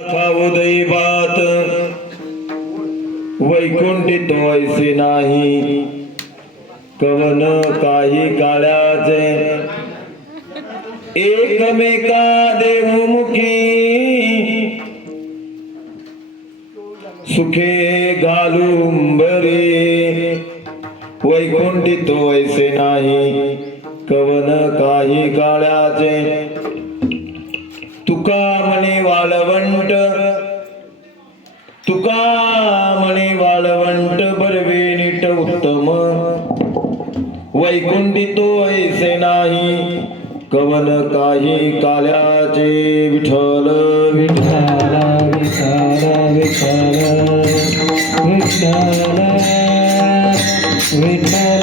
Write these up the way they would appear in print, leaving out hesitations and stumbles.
खाऊ दैवात वैकुंठी तो ऐसे नाही कवन काही काळाचे एकमेका देवमुखी सुखे घालुंबरे वैकुंठी तो ऐसे नाही कवन काही काळाचे तुका म्हणे वाळवंट तुका म्हणे वाळवंट बरवे नीट उत्तम वैकुंठी तो ऐसे नाही कवन काही काल्याचे विठ्ठल विठ्ठल विठ्ठल विठ्ठल विठ्ठल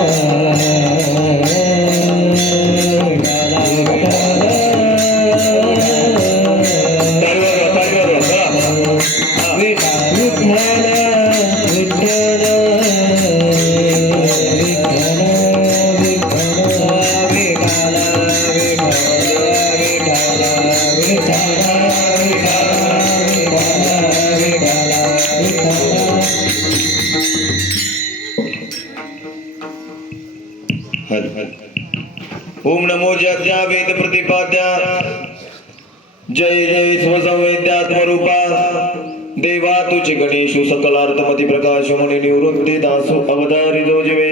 ओम नमो जज्ञा वेद प्रतिपाद्या जय जय स्वसंवेद्यात्मरूपा देवा तुझे गणेशु सकलार्थमती प्रकाश मुनि निवृत्ती दासु अवतारी जोजवे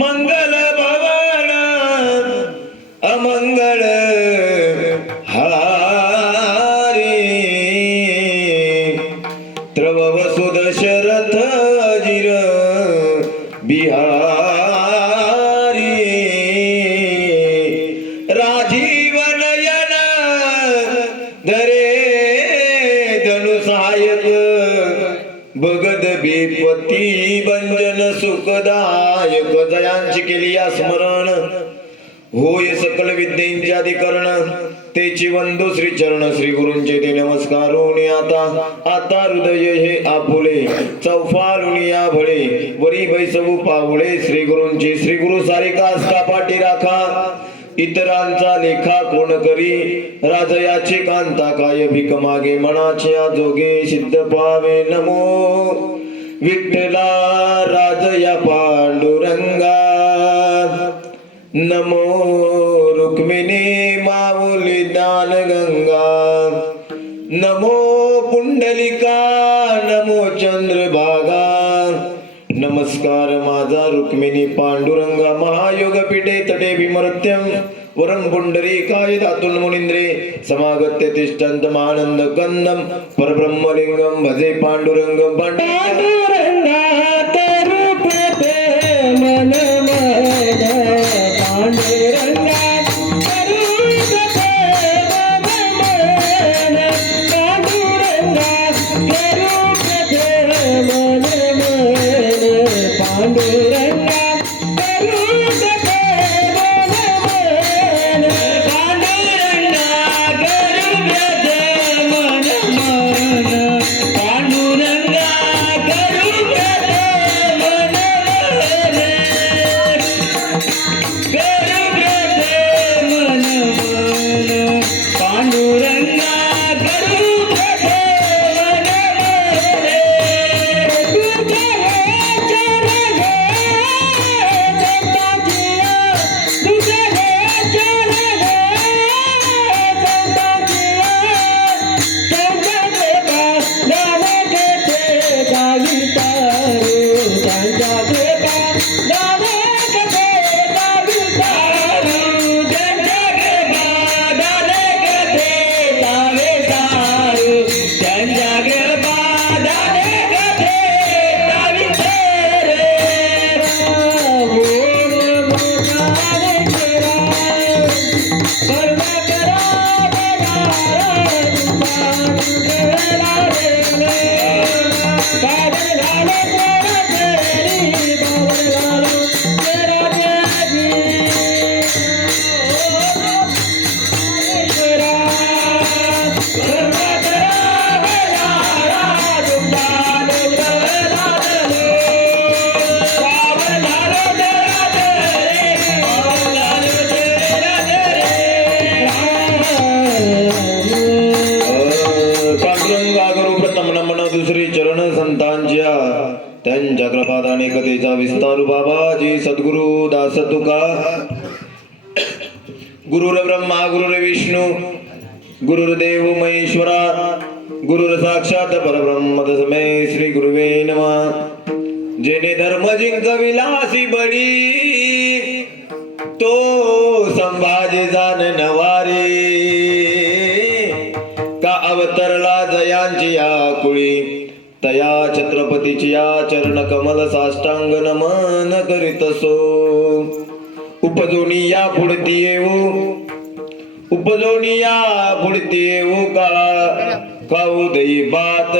मंगल भवन अमंगल हारी त्रव वसुद शरथ जिर बिहारी राजीव नयन धरे धनु सहायक भगत बेपती भंजन सुखदायक जयांची केली या स्मरण होय सकल विद्येंचे अधिकरण तेची वंदू श्री चरण श्री गुरूंचे ते नमस्कारोनी आता हृदय हे आपुले चौफालुनी या भळे वरी बैसवू पावळे श्री गुरूंचे श्री गुरु सारिकास कापाटी राखा इतरांचा लेखा कोण करी राजयाचे कांता काय भीक मागे मनाचे जोगे सिद्ध पावे नमो विठ्ठला राजया पांडुरंगा नमो रुक्मिणी माऊली ज्ञान गंगा नमो पुंडलिका नमो चंद्रभागा नमस्कार माझा रुक्मिणी पांडुरंगा महायोग पीठे तटे विमर्त्यम वरं पुंडरीकाय धातुन मुनींद्रे समागत्य तिष्ठन्त मानंद कंदम परब्रह्मलिंगम भजे पांडुरंगम पांडुरंगा तरूप मन पांडुरंगा चरण संतांच्या त्यांच्या कृपादाने कथेचा विस्तारू बाबाजी सद्गुरु दास तुका गुरुर ब्रह्मा गुरुर विष्णू गुरुर्देव महेश्वरा गुरुर साक्षात परब्रह्म तस्मै श्री गुरुवे नमः. जेने धर्म जिंकविलासी बळी तो संभाजी जाण नवारे का अवतरला जयांची या कुळी तया छत्रपतीची या चरण कमल साष्टांग नमन करीत सो. उपजोनी या पुढती येऊ उपजोनी या पुढती येऊ काऊ दई बात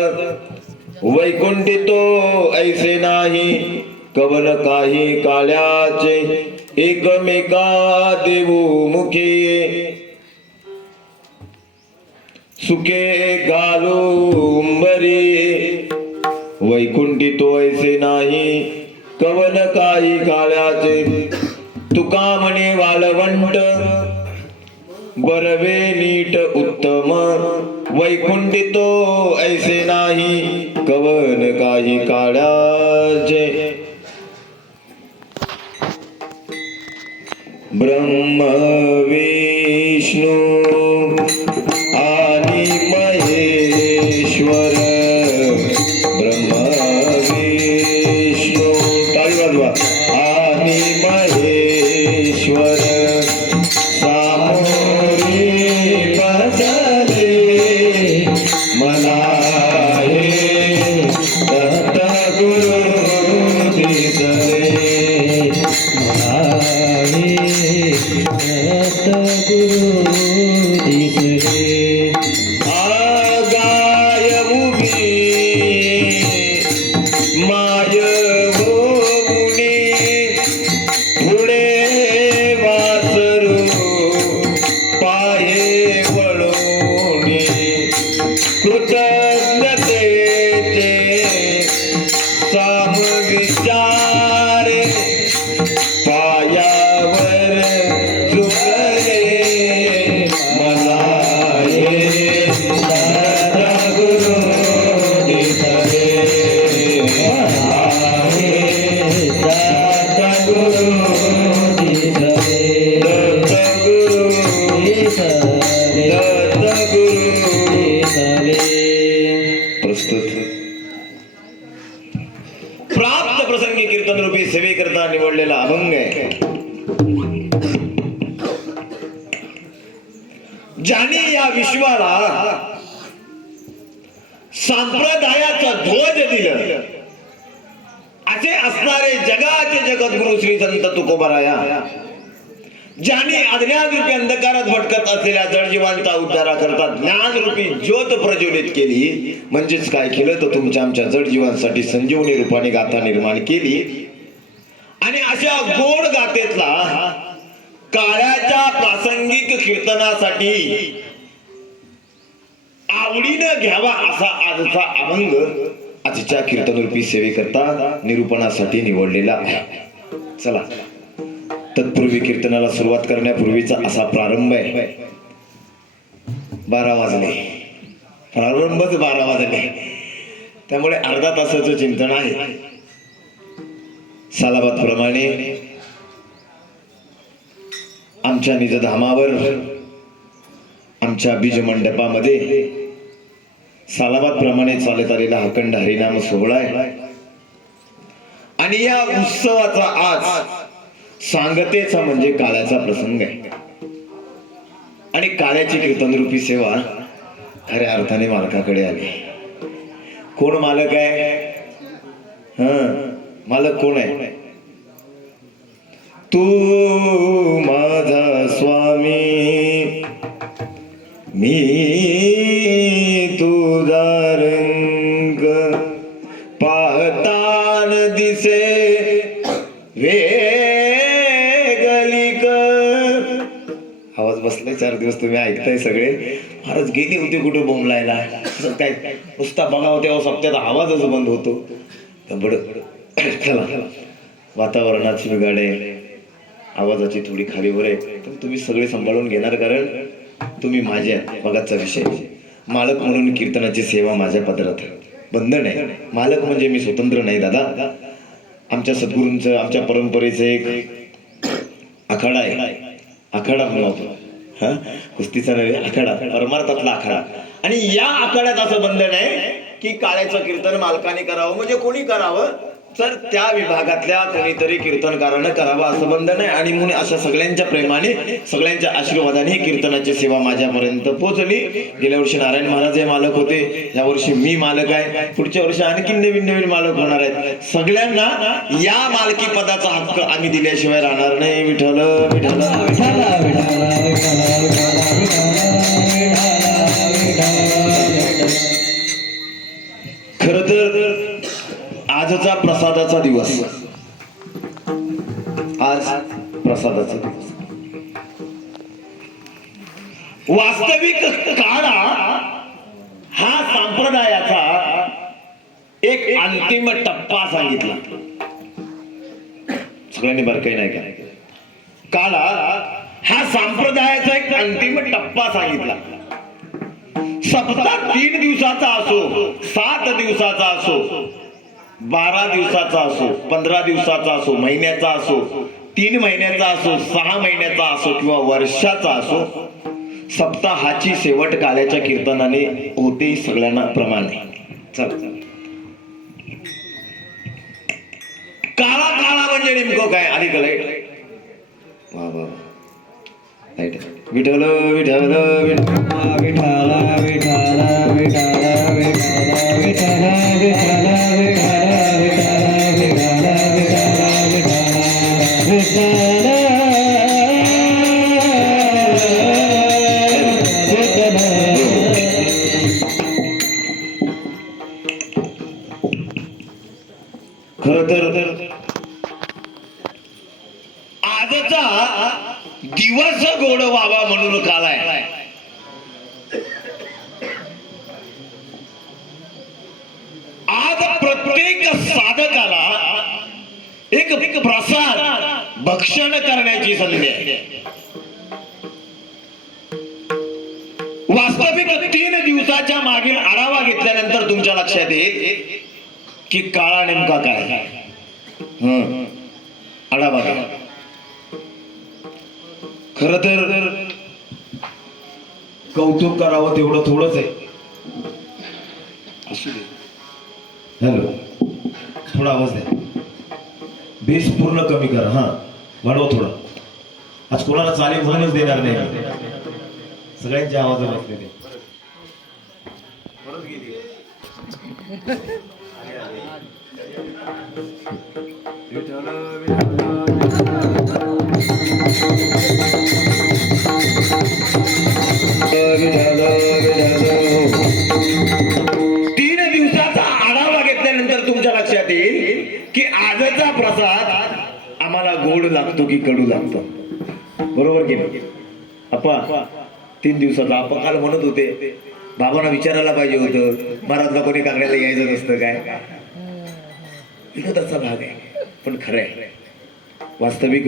वैकुंठी तो ऐसे नाही कवन काही काल्याचे एकमेका देऊ मुखे सुखे घालूंबरी वैकुंठी तो ऐसे नाही कवन काही काल्याचे तुका म्हणे वालवंट बरवे नीट उत्तम वैकुंठी तो ऐसे नाही कवन काही काळाचे. ब्रह्म विष्णू आणि महेश्वर ब्रह्म विष्णू टाळी वाजवा आणि महेश्वर प्राप्त प्रसंगी कीर्तन रूपी सेवेकरता निवडलेला अभंग आहे. ज्याने या विश्वाला संप्रदायाचं ध्वज दिलं असे असणारे जगाचे जगद्गुरु श्री संत तुकोबाराया ज्याने अज्ञान रूपी अंधकारात भटकत असलेल्या जडजीवांचा उद्धारा करता ज्ञान रूपी ज्योत प्रज्वलित केली. म्हणजेच काय केलं तर तुमच्या आमच्या जडजीवांसाठी संजीवनी रूपाने गाथा निर्माण केली. आणि अशा गोड गाथेतला काळ्याच्या प्रासंगिक कीर्तनासाठी आवडीनं घ्यावा असा आजचा अभंग आजच्या कीर्तनरूपी सेवेकरता निरूपणासाठी निवडलेला आहे. चला तत्पूर्वी कीर्तनाला सुरुवात करण्यापूर्वीचा असा प्रारंभ आहे. 12 वाजले, प्रारंभच 12 वाजले, त्यामुळे अर्धा तासाचं चिंतन आहे. सालाबाद प्रमाणे आमच्या निजधामावर आमच्या बीज मंडपामध्ये सालाबाद प्रमाणे चालत आलेला अखंड हरिनाम सोहळा आहे. आणि या उत्सवाचा आज सांगतेचा म्हणजे काळ्याचा प्रसंग आहे. आणि काळ्याची कीर्तनरूपी सेवा खऱ्या अर्थाने मालकाकडे आली. कोण मालक आहे? मालक कोण आहे? तू माझा स्वामी मी तुझा रंग पाहतान दिसे आवाज बसलाय. 4 दिवस तुम्ही ऐकताय सगळे. फारच गेली होती कुठे बोंबलायला, काय नुसता बघावं तेव्हा सप्त्यात आवाजच बंद होतो. चला वातावरणाची बिघाड आहे, आवाजाची थोडी खालीवर आहे, पण तुम्ही सगळे सांभाळून घेणार कारण तुम्ही माझ्या बघाचा विषय. मालक म्हणून कीर्तनाची सेवा माझ्या पदरात. बंधन आहे. मालक म्हणजे मी स्वतंत्र नाही दादा. आमच्या सद्गुरूंचं, आमच्या परंपरेचं एक आखाडा आहे. आखाडा म्हणू आपण, हा कुस्तीचा नव्हे, आखाडा, परमार्थातला आखाडा. आणि या आखाड्यात असं बंधन आहे की काळ्याचं कीर्तन मालकाने करावं, म्हणजे कोणी करावं तर त्या विभागातल्या कोणीतरी कीर्तनकारानं करावं असं बंधन आहे. आणि म्हणून अशा सगळ्यांच्या प्रेमाने, सगळ्यांच्या आशीर्वादाने ही कीर्तनाची सेवा माझ्यापर्यंत पोहोचली. गेल्या वर्षी नारायण महाराज हे मालक होते, या वर्षी मी मालक आहे, पुढच्या वर्षी आणखी नवीन नवीन मालक होणार आहेत. सगळ्यांना या मालकी पदाचा हक्क आम्ही दिल्याशिवाय राहणार नाही. विठ्ठल विठ्ठल खर तर आजचा प्रसादाचा दिवस, आज प्रसादाचा दिवस. वास्तविक काळ हा संप्रदायाचा एक अंतिम टप्पा सांगितला. सगळ्यांनी बारकाई नाही काय, काळ हा संप्रदायाचा एक अंतिम टप्पा सांगितला. सप्ताह 3 दिवसाचा असो, 7 दिवसाचा असो, 12 दिवसाचा असो, 15 दिवसाचा असो, महिन्याचा असो, 3 महिन्याचा असो, 6 महिन्याचा असो किंवा वर्षाचा असो, सप्ताहाची शेवट काळ्याच्या कीर्तनाने होते. सगळ्यांना प्रमाण आहे. चल, काळा काळा म्हणजे नेमकं काय आधी कळय. वा वा, विठ्ठल विठ्ठल विठाला विठाला विठाला विठाला विठाला विठाला खर तर आजचा दिवस गोड व्हावा म्हणून काल आहे. आज प्रत्येक साधकाला एक प्रसाद भक्षण करण्याची संधी आहे. वास्तविक 3 दिवसाच्या मागील आढावा घेतल्यानंतर तुमच्या लक्षात येईल की काळा नेमका काय. आढावा घ्या. खर तर कौतुक करावं तेवढं थोडंच आहे. असू दे. हॅलो, थोडा आवाज द्या. बेस पूर्ण कमी करा. हा, वाढवा थोडा. आज कोणाला चालेल म्हणूनच देणार नाही. सगळ्यांच्या आवाज बसले ते परत गेली. तीन दिवसाचा आढावा घेतल्यानंतर तुमच्या लक्षात येईल की आजचा प्रसाद आम्हाला गोड लागतो की कडू लागतो. बरोबर की नाही अप्पा? 3 दिवसाचा आपण काल म्हणत होते, बाबांना विचारायला पाहिजे होतं, महाराजला कोणी कांगड्याला यायचं नसतं काय. विनोदाचा भाग आहे, पण खरं आहे. वास्तविक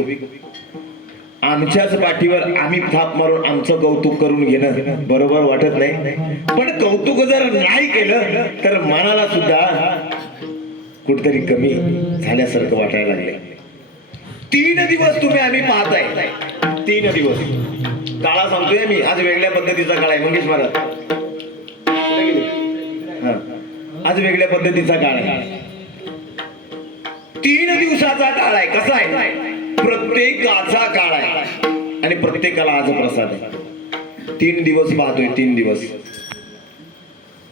आमच्याच पाठीवर आम्ही थाप मारून आमचं कौतुक करून घेणं बरोबर वाटत नाही. पण कौतुक जर नाही केलं तर मनाला सुद्धा कुठतरी कमी झाल्यासारखं वाटायला लागले. 3 दिवस तुम्ही आम्ही पाहताय. 3 दिवस काळा सांगतोय मी. आज वेगळ्या पद्धतीचा काळ आहे. मंगेश महाराज, आज वेगळ्या पद्धतीचा काळ आहे. 3 दिवसाचा काळ आहे. कसा आहे? प्रत्येकाचा काळ आहे आणि प्रत्येकाला आज प्रसाद आहे. 3 दिवस पाहतोय. 3 दिवस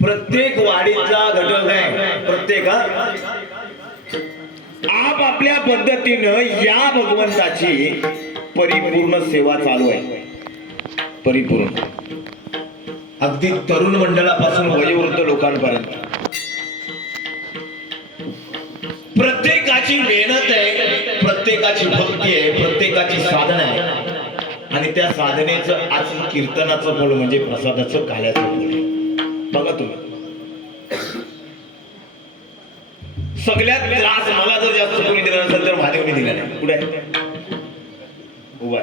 प्रत्येक वाडीचा घटक आहे. प्रत्येक आपापल्या पद्धतीनं या भगवंताची परिपूर्ण सेवा चालू आहे. परिपूर्ण अगदी तरुण मंडळापासून वयोवृद्ध लोकांपर्यंत प्रत्येकाची मेहनत आहे, प्रत्येकाची भक्ती आहे, प्रत्येकाची साधना आहे. आणि त्या साधनेचं आज कीर्तनाचं फळ म्हणजे प्रसादाचं काल्याचं फळ. बघा तुम्ही, सगळ्यात त्रास मला जर जास्त कोणी दिला नसेल तर महादेवने दिला नाही. कुठे उभा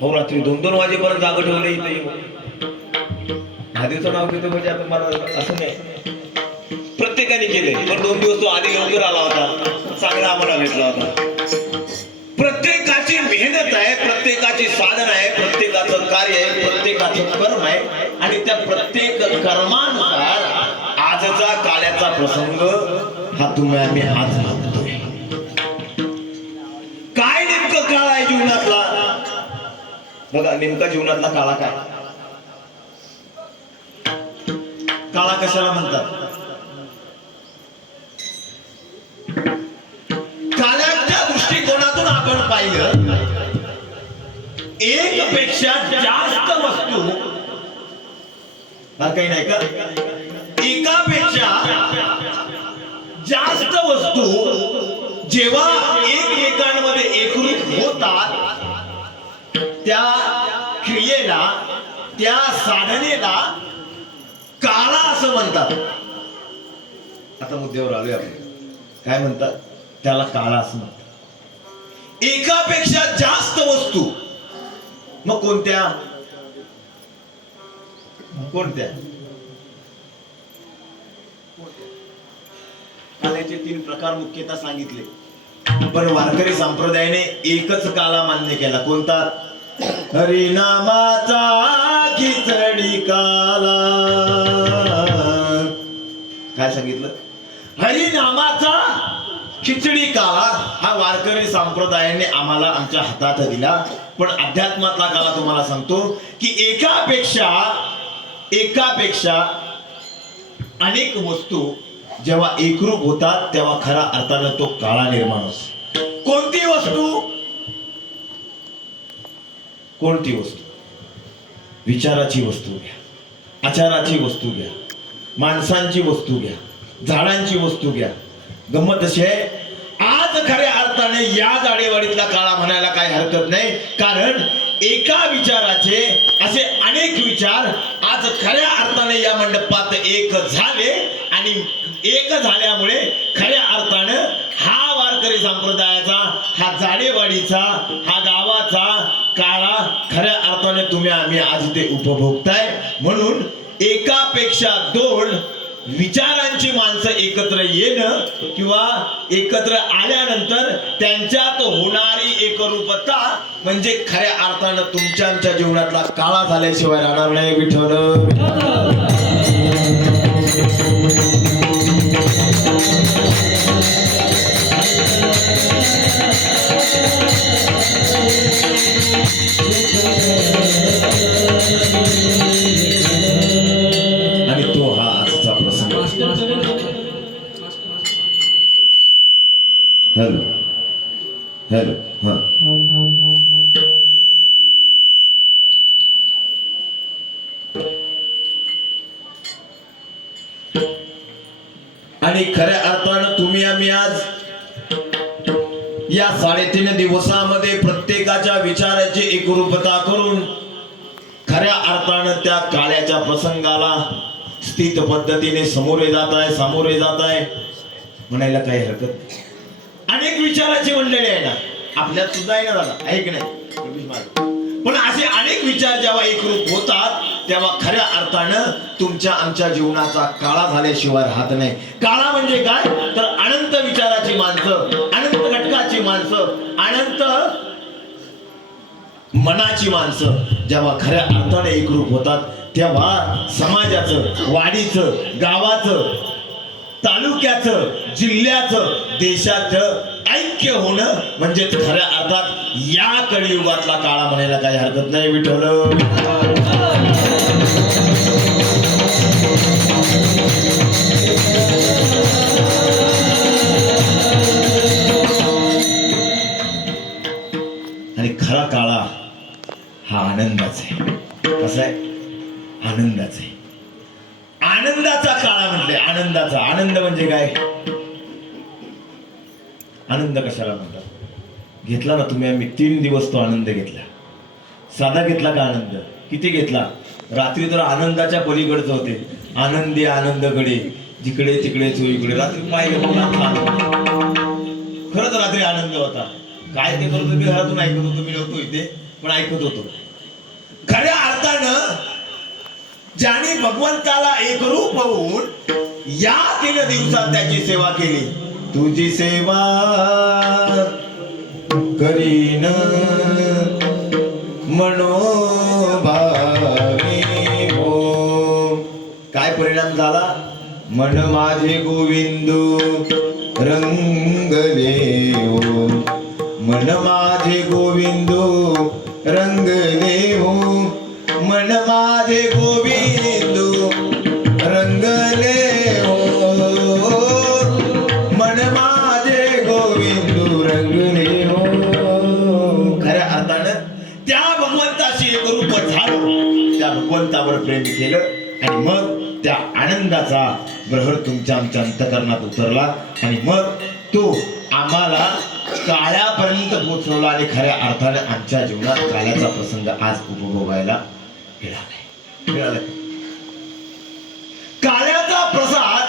हो, रात्री 2-2 वाजेपर्यंत जागं ठेवलं इथे. महादेवचं नाव घेतो म्हणजे आता मला असं नाही. प्रत्येकाने केले, पण 2 दिवस तो आधी लवकर आला होता, चांगला आम्हाला भेटला होता. प्रत्येकाची मेहनत आहे, प्रत्येकाची साधन आहे, प्रत्येकाचं कार्य आहे, प्रत्येकाचं कर्म आहे आणि त्या प्रत्येक कर्मानुसार आजचा काळाचा प्रसंग हा तुम्ही आम्ही आज बघतोय. काय नेमकं काळ आहे जीवनातला? बघा, नेमका जीवनातला काळा काय? काळा कशाला म्हणतात? काळाच्या दृष्टिकोनातून आपण पाहिलं, एक पेक्षा जास्त वस्तू, काही नाही का, एकापेक्षा जास्त वस्तू जेव्हा एकमेकांमध्ये एकरूप होतात, त्या क्रियेला, त्या साधनेला काळा असं म्हणतात. आता मुद्द्यावर आलोय आपण. काय म्हणतात? त्याला काळा असं म्हणतात. एकापेक्षा जास्त वस्तू, मग कोणत्या कोणत्या? काळाचे 3 प्रकार मुख्यतः सांगितले, पण वारकरी संप्रदायाने एकच काला मान्य केला. कोणता? हरिनामाचा खिचडी काला. काय सांगितलं? हरिनामाचा खिचडी काला हा वारकरी संप्रदायाने आम्हाला आमच्या हातात दिला. पण अध्यात्मातला काला तुम्हाला सांगतो की एकापेक्षा अनेक वस्तू जेव्हा एकरूप होतात तेव्हा खऱ्या अर्थानं तो काळा निर्माण होतो. कोणती वस्तू? कोणती वस्तू? विचाराची वस्तू घ्या, आचाराची वस्तू घ्या, माणसांची वस्तू घ्या, झाडांची वस्तू घ्या. गंमत अशी आहे, आज खऱ्या अर्थाने या जाडेवाडीतला काळा म्हणायला काही हरकत नाही, कारण एका विचाराचे असे अनेक विचार आज खऱ्या अर्थाने या मंडपात एक झाले आणि एक झाल्यामुळे खऱ्या अर्थानं हा वारकरी संप्रदायाचा, हा जाडेवाडीचा, हा गावाचा काळा खऱ्या अर्थाने तुम्ही आम्ही आज ते उपभोगताय. म्हणून एकापेक्षा 2 विचारांची माणसं एकत्र येणं किंवा एकत्र आल्यानंतर त्यांच्यात होणारी एकरूपता म्हणजे खऱ्या अर्थानं तुमच्या आमच्या जीवनातला काळा झाल्याशिवाय राहणार नाही. विठ्ठल आणि तो हा आजचा प्रसंग. Hello hello. हा, आणि खऱ्या अर्थानं तुम्ही आम्ही आज या 3.5 दिवसामध्ये प्रत्येकाच्या विचाराची एकरूपता करून खऱ्या अर्थानं त्या काळाच्या प्रसंगाला स्थित पद्धतीने सामोरे जात आहे म्हणायला काही हरकत नाही. अनेक विचाराची मंडळी आहे ना, आपल्यात सुद्धा आहे ना दादा, ऐक नाही, पण असे अनेक विचार जेव्हा एकरूप होतात तेव्हा खऱ्या अर्थानं तुमच्या आमच्या जीवनाचा काळा झाल्याशिवाय राहत नाही. काळा म्हणजे काय? तर अनंत विचाराची माणसं, अनंत घटकाची माणसं, अनंत मनाची माणसं जेव्हा खऱ्या अर्थाने एकरूप होतात तेव्हा समाजाचं, वाडीचं, गावाचं, तालुक्याचं, जिल्ह्याचं, देशाचं ऐक्य होणं म्हणजे खऱ्या अर्थात या कलियुगातला काळा म्हणायला काही हरकत नाही. विठ्ठल आणि खरा काळा हा आनंदाचा आहे. कसा आहे? आनंदाचा आहे. आनंदाचा काळा म्हटले. आनंदाचा. आनंद म्हणजे काय? आनंद कशाला म्हणतात? घेतला ना तुम्ही आम्ही 3 दिवस तो आनंद घेतला. साधा घेतला का आनंद? किती घेतला? रात्री तर आनंदाच्या पलीकडचे होते. आनंदी आनंदकडे, जिकडे तिकडे चोईकडे. रात्री पाहिजे खरंच रात्री आनंद होता. काय ते करतो मी घरातून ऐकत होतो. मी नव्हतो इथे पण ऐकत होतो. खऱ्या अर्थानं ज्याने भगवंताला एकरूप होऊन या 3 दिवसात त्याची सेवा केली. तुझी सेवा करीन मनोभावे हो. काय परिणाम झाला? मन माझे गोविंदू रंगले हो. मन माझे गोविंदू रंगले हो. मन माझे गोविंदू रंगले हो. मन माझे गोविंदू रंगले हो. खऱ्या अर्थानं त्या भगवंताशी एक रूप झालं, त्या भगवंतावर प्रेम केलं आणि मग त्या आनंदाचा प्रहर तुमच्या आमच्या अंतःकरणात उतरला आणि मग तो आम्हाला काळ्यापर्यंत पोहोचवला आणि खऱ्या अर्थाने आमच्या जीवनात काळ्याचा प्रसंग आज उपभोगायला मिळाला. काळ्याचा प्रसाद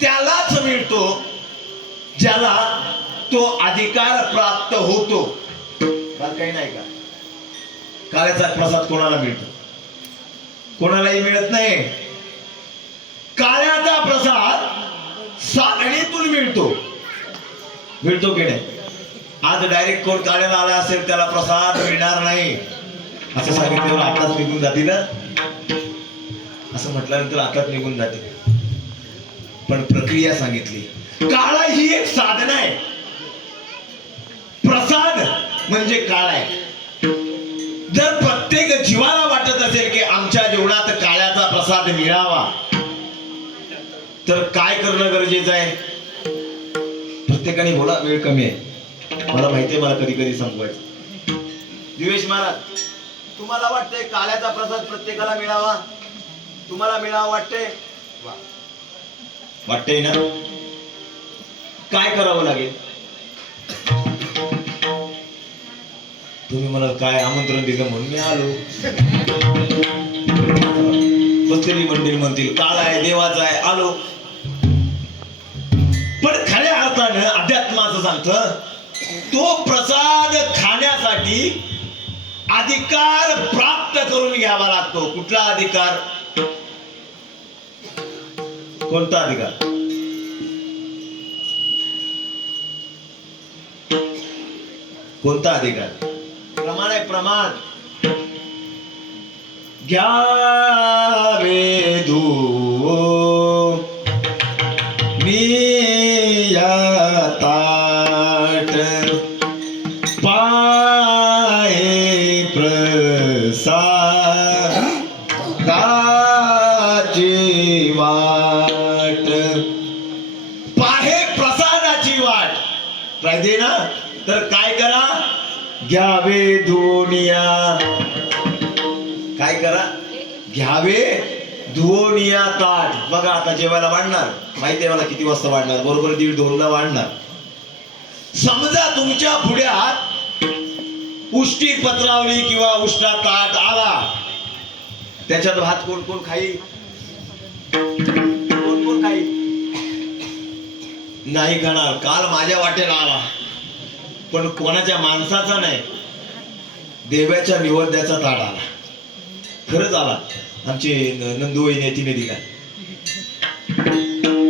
त्यालाच मिळतो ज्याला तो अधिकार प्राप्त होतो. काही नाही का? काळ्याचा प्रसाद कोणाला मिळतो? कोणालाही मिळत नाही. काळ्याचा प्रसाद साधनेतून मिळतो. मिळतो की नाही? आज डायरेक्ट कोण काळ्याला आला असेल त्याला प्रसाद मिळणार नाही असं सांगितल्यावर आताच निघून जातील. असं म्हटल्यानंतर आताच निघून जातील. पण प्रक्रिया सांगितली. काळा ही एक साधना आहे. प्रसाद म्हणजे काळ आहे. जर प्रत्येक जीवाला वाटत असेल की आमच्या जीवनात काळ्याचा प्रसाद मिळावा तर काय करणं गरजेचं आहे? प्रत्येकाने बोला, वेळ कमी आहे. मला माहितीये मला कधी कधी संपवायचं. दिवेश महाराज, तुम्हाला वाटतंय काळ्याचा प्रसाद प्रत्येकाला मिळावा? तुम्हाला मिळावा वाटतंय? वाटतंय ना? काय करावं लागेल? तुम्ही मला काय आमंत्रण दिलं म्हणून मी आलो. बसलेली मंडळी म्हणतील काळ आहे, देवाचा आहे, आलो. पण खऱ्या अर्थानं अध्यात्माचं सांगतं तो प्रसाद खाण्यासाठी अधिकार प्राप्त करून घ्यावा लागतो. कुठला अधिकार? कोणता अधिकार? कोणता अधिकार? प्रमाण आहे, प्रमाण. घ्यावे धुवो निया ताट पाये प्रसादाची वाट. पाहे प्रसादाची वाट पाहिजे ना? तर काय करा? घ्यावे धुवोनिया. काय करा? घ्यावे धुवोनिया ताट. बघा आता जेवायला वाढणार, माहिती आहे मला किती वाजता वाढणार? बरोबर 1:30-2ला वाढणार. समजा तुमच्या पुढ्यात उष्टी पत्रावली किंवा उष्टा ताट आला, त्याच्यात भात कोण कोण खाईल? कोण कोण खाईल? नाही खाणार. काल माझ्या वाटेला आला, पण कोणाच्या माणसाचा नाही, देवाच्या निवद्याचा ताट आला. खरंच आला. आमची नंदुवहिनी तिने दिला.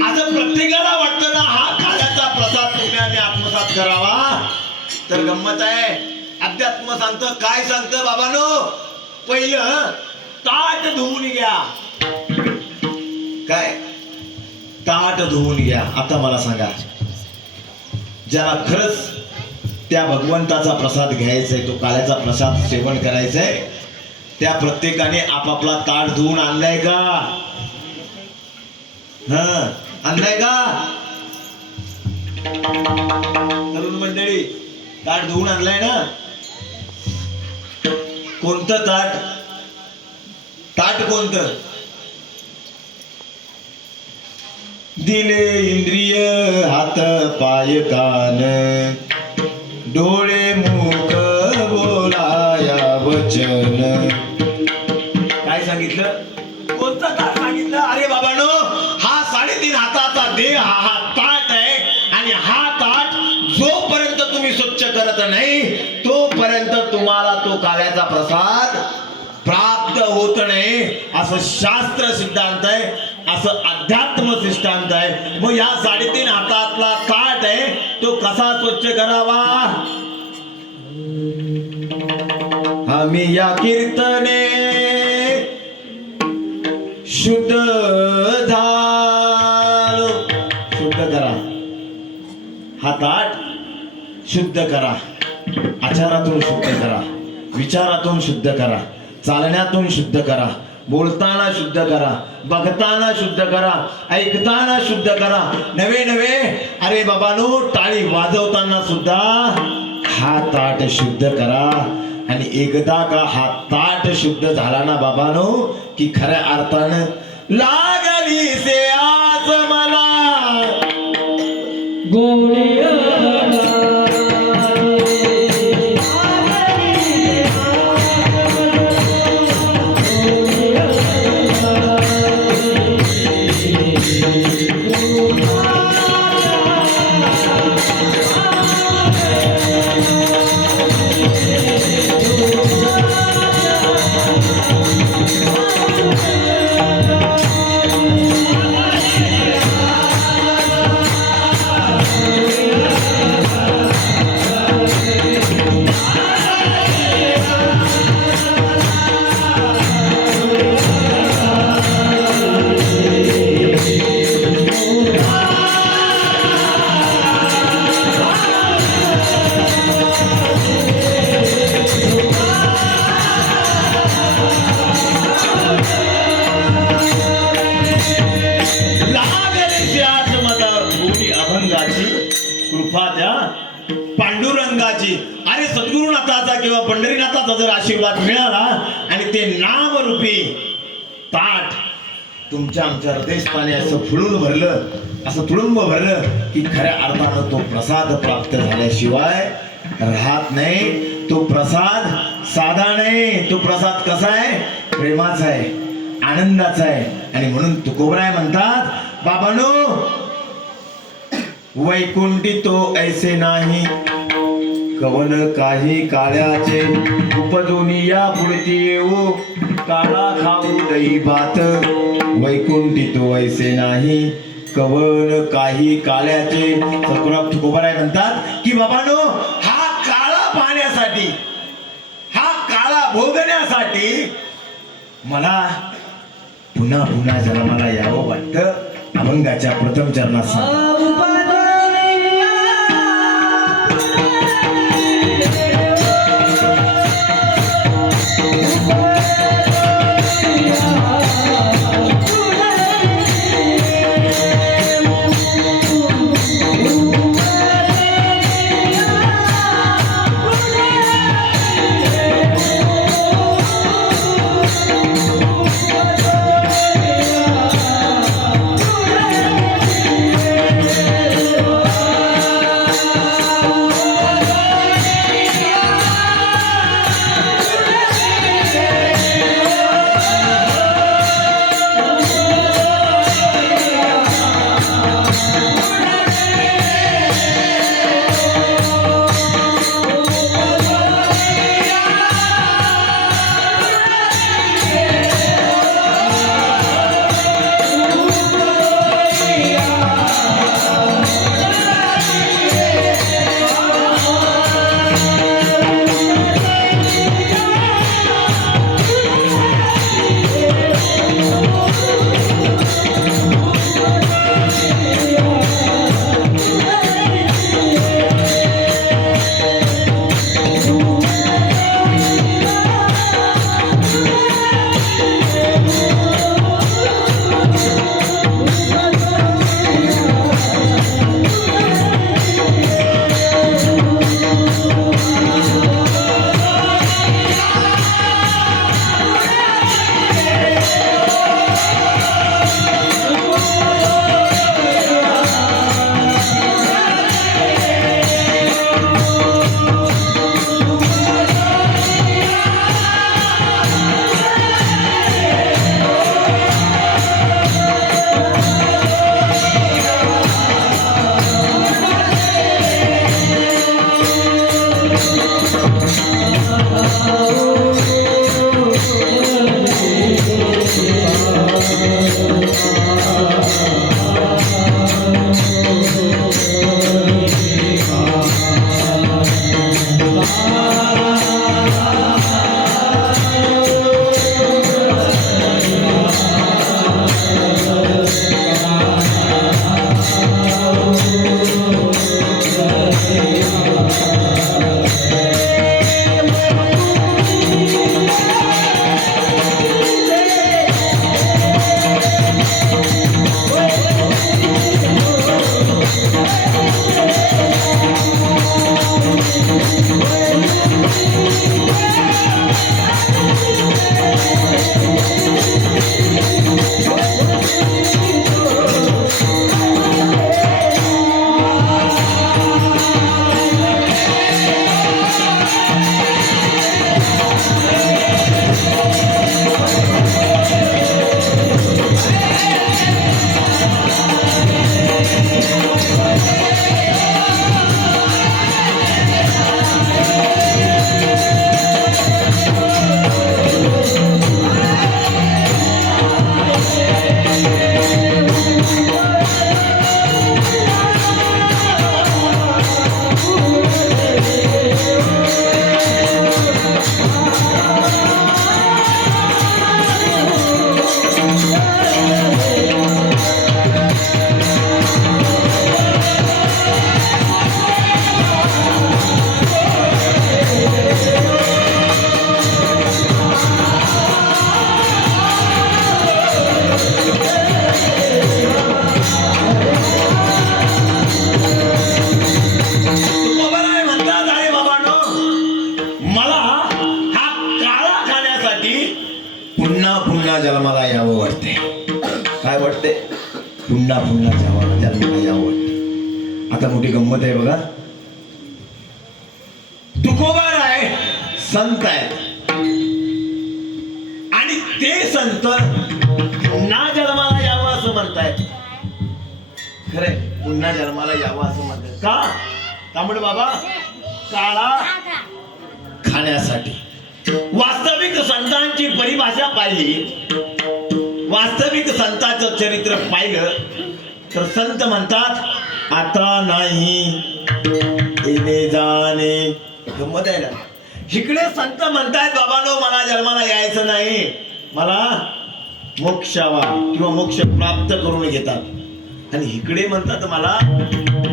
आता प्रत्येकाला वाटतं ना हा काळ्याचा प्रसाद तुम्ही आत्मसात करावा. तर गंमत आहे, अध्यात्म सांगतं. काय सांगतं बाबानो? पहिलं ताट धुवून घ्या. काय? ताट धुवून घ्या. आता मला सांगा, ज्याला खरंच त्या भगवंताचा प्रसाद घ्यायचा आहे, तो काळ्याचा प्रसाद सेवन करायचा आहे, त्या प्रत्येकाने आपापला ताट धुवून आणलाय का? आणलाय का? तरुण मंडळी, ताट धुवून आणलाय ना? कोणतं ताट? ताट कोणतं? दिले इंद्रिय हात पाय कान डोळे मुख बोलाया वचन. काय सांगितलं? कोणता ताट सांगितलं? अरे बाबानो, हा 3.5 हाताचा देह हा ताट आहे आणि हा ताट जोपर्यंत तुम्ही स्वच्छ करत नाही तोपर्यंत तुम्हाला तो काळ्याचा प्रसाद प्राप्त होत नाही, असं शास्त्र सिद्धांत आहे. असं अध्यात्म सिष्टांत आहे. मग या 3.5 हातातला ताट आहे तो कसा स्वच्छ करावा? आम्ही या कीर्तने शुद्ध झालो. शुद्ध करा हा ताट, शुद्ध करा, आचारातून शुद्ध करा, विचारातून शुद्ध करा, चालण्यातून शुद्ध करा, बोलताना शुद्ध करा, बघताना शुद्ध करा, ऐकताना शुद्ध करा. नवे नवे अरे बाबानो टाळी वाजवताना सुद्धा हा ताट शुद्ध करा. आणि एकदा का हा ताट शुद्ध झाला ना बाबानो की खऱ्या अर्थानं लागली से आज मला गोडिया कृपा द्या पांडुरंगाची. अरे सद्गुरुनाथाचा किंवा पंढरीनाथाचा जर आशीर्वाद मिळाला आणि ते नामरूपी ताट तुमच्या आमच्या हृदयस्थानी असं फुलून भरलं, असं तुडुंब भरलं की खऱ्या अर्थानं तो प्रसाद प्राप्त झाल्याशिवाय राहत नाही. तो प्रसाद साधा नाही, तो प्रसाद कसा आहे? प्रेमाचा आहे, आनंदाचा आहे. आणि म्हणून तुकोबराय म्हणतात बाबांनो वैकुंठी तो ऐसे नाही कवन काही काळ्याचे उपजोनी या पुढती येऊ काळा खाऊ दही भात. वैकुंठी तो ऐसे नाही कवन काही काळ्याचे. सद्गुरू तुकोबराय म्हणतात की बाबांनो हा काळा पाहण्यासाठी, हा काळा भोगण्यासाठी मला पुन्हा पुन्हा जन्माला यावं वाटतं. अभंगाच्या प्रथम चरणात सांग. काय वाटते पुन्हा पुन्हा जावा जन्माला यावं वाटतं. आता मोठी गंमत आहे बघा. तुकोबार आहे संत आहेत आणि ते संत पुन्हा जन्माला यावं असं म्हणतायत. खरे पुन्हा जन्माला यावं असं म्हणतात का? तांबड बाबा काळा खाण्यासाठी. वास्तविक संतांची परिभाषा पाहिली, वास्तविक संतांचं चरित्र पाहिलं तर संत म्हणतात आता नाही येणे जाणे. गंमत आहे ना. इकडे संत म्हणतायत बाबांनो मला जन्माला यायचं नाही, मला मोक्ष हवा किंवा मोक्ष प्राप्त करून घेतात. आणि इकडे म्हणतात मला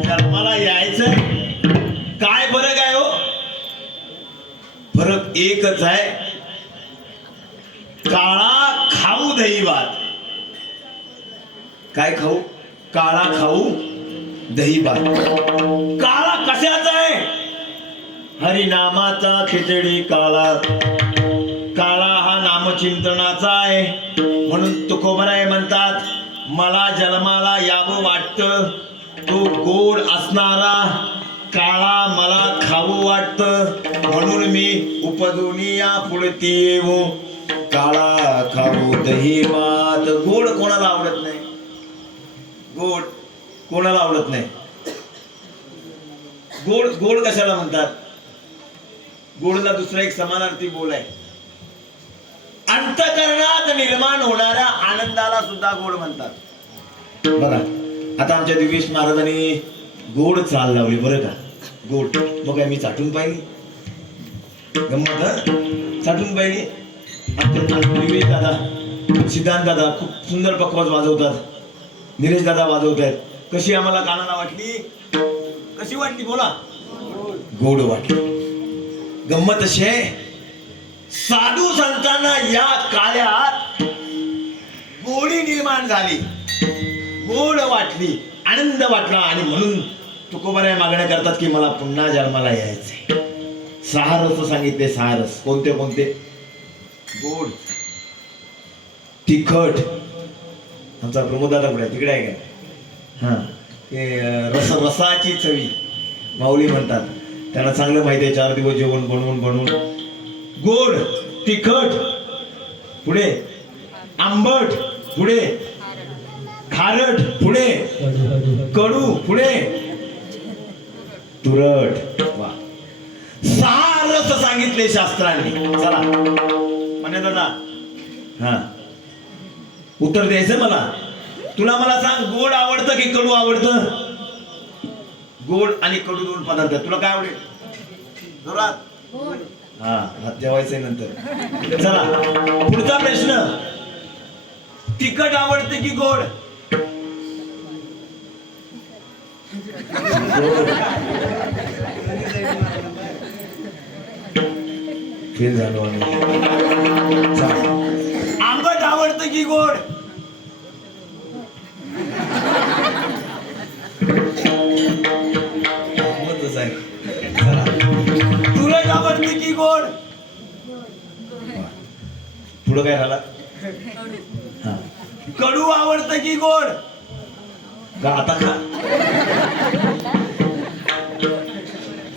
जन्माला यायचं. काय फरक आहे हो? फरक एकच आहे, काळा खाऊ दही भात. काय खाऊ? काळा खाऊ दही भात. काळा कशाचा आहे? हरिनामाचा खिचडी काळा. काळा हा नामचिंतनाचा आहे. म्हणून तुकोबराय म्हणतात मला जन्माला यावं वाटतं, तो गोड असणारा काळा मला खाऊ वाटतं, म्हणून मी उपदुनी या पुढती येऊ. काळा खाऊ दही भात. गोड कोणाला आवडत नाही? गोड कोणाला आवडत नाही? गोड गोड कशाला म्हणतात? गोडला दुसरा एक समानार्थी बोल आहे. अंतःकरणात निर्माण होणाऱ्या आनंदाला सुद्धा गोड म्हणतात. बघा आता आमच्या दिवेश महाराजांनी गोड चाल लावली बरं का. गोड मग काय मी चाटून पाहिली. गंमत चाटून पाहिली. दिवेश दादा, सिद्धांत दादा खूप सुंदर पकवाज वाजवतात. निलेश दादा वाजवत आहेत. कशी आम्हाला कानाला वाटली? कशी वाटली बोला? गोड वाटली. गंमत अशी आहे साधू संतांना या काळात गोडी निर्माण झाली, गोड वाटली, आनंद वाटला. आणि म्हणून तुकोबाराय मागण्या करतात की मला पुन्हा जन्माला यायचंय. 6 रस सांगितले. 6 रस कोणते कोणते? गोड, तिखट. आमचा प्रमोदादा कुठे तिकडे आहे का? हा ते रसाची चवी माऊली म्हणतात. त्यांना चांगलं माहिती आहे. 4 दिवस जेवण बनवून बनवून. गोड, तिखट, पुढे आंबट, पुढे खारट, पुढे कडू, पुढे तुरट. वा 6 रस सांगितले शास्त्रांनी. चला म्हणे दादा हा उत्तर द्यायचं मला. तुला मला सांग गोड आवडतं की कडू आवडतं? गोड आणि कडू 2 पदार्थ. तुला काय आवडेल? जोरात हा हात जेवायचंय नंतर. चला पुढचा प्रश्न. तिखट आवडते की गोड? फेल झालो आम्ही. आंबट आवडतं की गोड? तुरट आवडते की गोड? पुढं काय झालं? कडू आवडतं की गोड? का आता खा.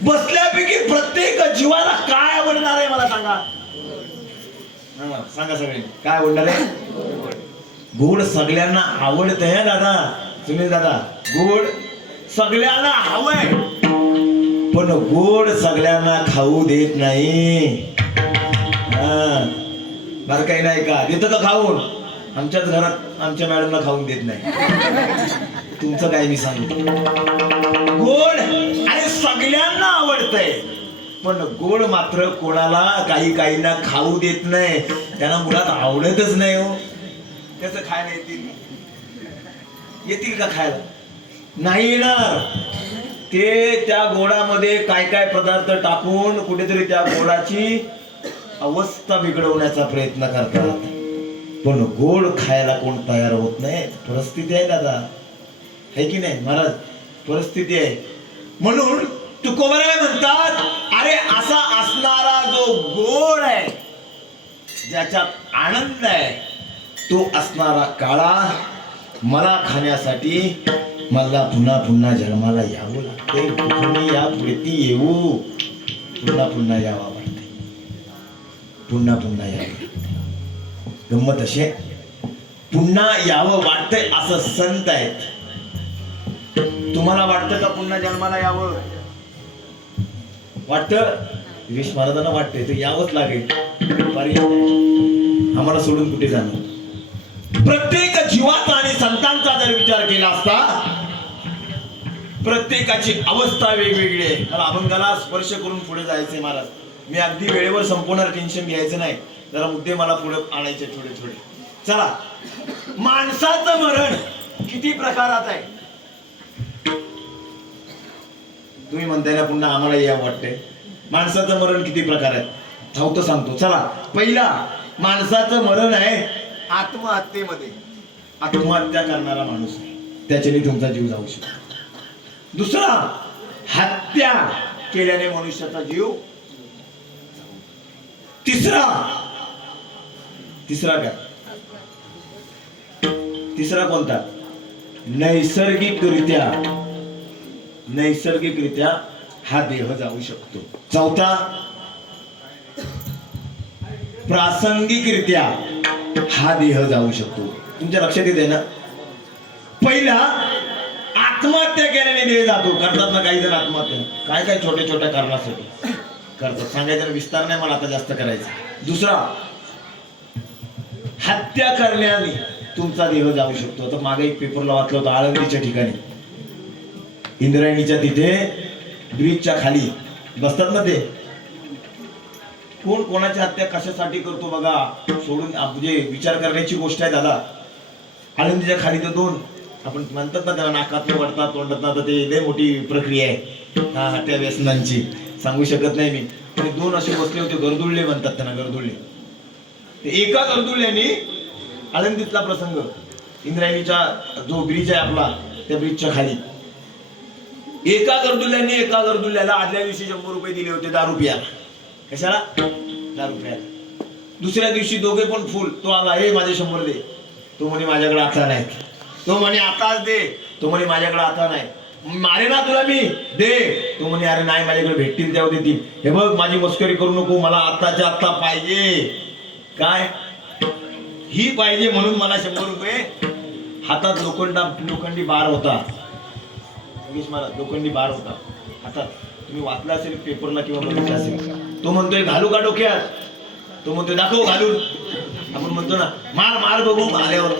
बसल्यापैकी प्रत्येक जीवाला काय आवडणार आहे मला सांगा. सांगा सगळे काय आवडणार आहे? गोड सगळ्यांना आवडतंय दादा. सुनील दादा गोड सगळ्यांना हवंय, पण गोड सगळ्यांना खाऊ देत नाही. बरं काही नाही का? देतं का खाऊन? आमच्याच घरात आमच्या मॅडमला खाऊन देत नाही. तुमचं काय मी सांगतो. गोड आणि सगळ्यांना आवडतंय, पण गोड मात्र कोणाला काही काहींना खाऊ देत नाही. त्यांना मुळात आवडतच नाही. हो त्याचं खायला येतील का खायला? नाही येणार. ते त्या गोडामध्ये काय काय पदार्थ टाकून कुठेतरी त्या गोडाची अवस्था बिघडवण्याचा प्रयत्न करतात, पण गोड खायला कोण तयार होत नाही. परिस्थिती आहे दादा, है की नाही महाराज? परिस्थिती आहे. म्हणून तुकोबाराय म्हणतात अरे असा असणारा जो गोड आहे, ज्याच्यात आनंद आहे, तो असणारा काळा मला खाण्यासाठी मला पुन्हा पुन्हा जन्माला यावं लागते. कुठूनही या पुढे ती येऊ, पुन्हा पुन्हा यावा वाटते, पुन्हा पुन्हा यावं. गंमत असे पुन्हा यावं वाटतंय असं संत आहेत. तुम्हाला वाटतं का पुन्हा जन्माला यावं? वाटतं? विश महाराजांना वाटतंय तर यावंच लागेल. पर्याय नाही. आम्हाला सोडून कुठे जाणार? प्रत्येक जीवाचा आणि संतांचा जर विचार केला असता, प्रत्येकाची अवस्था वेगवेगळी आहे. मला अभंगाला स्पर्श करून पुढे जायचंय महाराज. मी अगदी वेळेवर संपूर्ण टेन्शन घ्यायचं नाही, जरा मुद्दे मला पुढे आणायचे थोडे थोडे. चला, माणसाचं मरण किती प्रकारात आहे? तुम्ही म्हणताय ना पुन्हा आम्हाला या वाटतंय. माणसाचं मरण किती प्रकार आहे? धावतं सांगतो. चला, पहिला माणसाचं मरण आहे आत्महत्येमध्ये. आत्महत्या करणारा माणूस आहे, त्याच्याने तुमचा जीव जाऊ शकतो. दुसरा, हत्या केल्याने मनुष्याचा जीव. तिसरा काय? तिसरा कोणता? नैसर्गिकरित्या हा देह जाऊ शकतो. चौथा, प्रासंगिकरित्या हा देह जाऊ शकतो. तुमच्या लक्षात येते ना? पहिला, आत्महत्या केल्याने देह जातो. करतात ना काही जण आत्महत्या, काय काय छोट्या छोट्या कारणासाठी करतात. सांगायचं विस्तार नाही मला आता जास्त करायचा. दुसरा, हत्या करण्याने तुमचा देह जाऊ शकतो. आता मागे एक पेपरला वाचलं होतं, आळंदीच्या ठिकाणी इंद्रायणीच्या तिथे ब्रिजच्या खाली बसतात ना ते. कोण कोणाची हत्या कशासाठी करतो बघा, सोडून म्हणजे विचार करण्याची गोष्ट आहे दादा. आळंदीच्या खाली तर दोन आपण म्हणतात ना त्याला, नाकात वडतात तोंडात ना, तर ते लय मोठी प्रक्रिया आहे हा त्या व्यसनांची, सांगू शकत नाही मी. पण दोन असे बसले होते, गरदुळले म्हणतात त्यांना, गरदुळले. ते एका गरदुळल्याने, आळंदीतला प्रसंग, इंद्रायणीचा जो ब्रिज आहे आपला, त्या ब्रिजच्या खाली एका गरदुल्याला आदल्या दिवशी 100 रुपये दिले होते दारू प्यायला. कशाला? दारू प्यायला. दुसऱ्या दिवशी दोघे पण फुल. तो आला, हे माझे 100 दे. तो म्हणे माझ्याकडे आता नाही. तो म्हणे आताच दे. तो म्हणे माझ्याकडे आता नाही. मारे ना तुला मी, दे. तो म्हणे अरे नाही, माझ्याकडे भेटतील तेव्हा देतील. हे बघ, माझी मस्करी करू नको, मला आत्ताच्या आत्ता पाहिजे. काय ही पाहिजे म्हणून मला 100 रुपये. हातात लोखंडी बार होता. लोखंडी बार होता हातात. तुम्ही वाचला असेल पेपरला किंवा बघितलं असेल. तो म्हणतोय घालू का डोक्यात? तो म्हणतोय दाखव घालून. आपण म्हणतो ना मार मार बघू, आल्यावर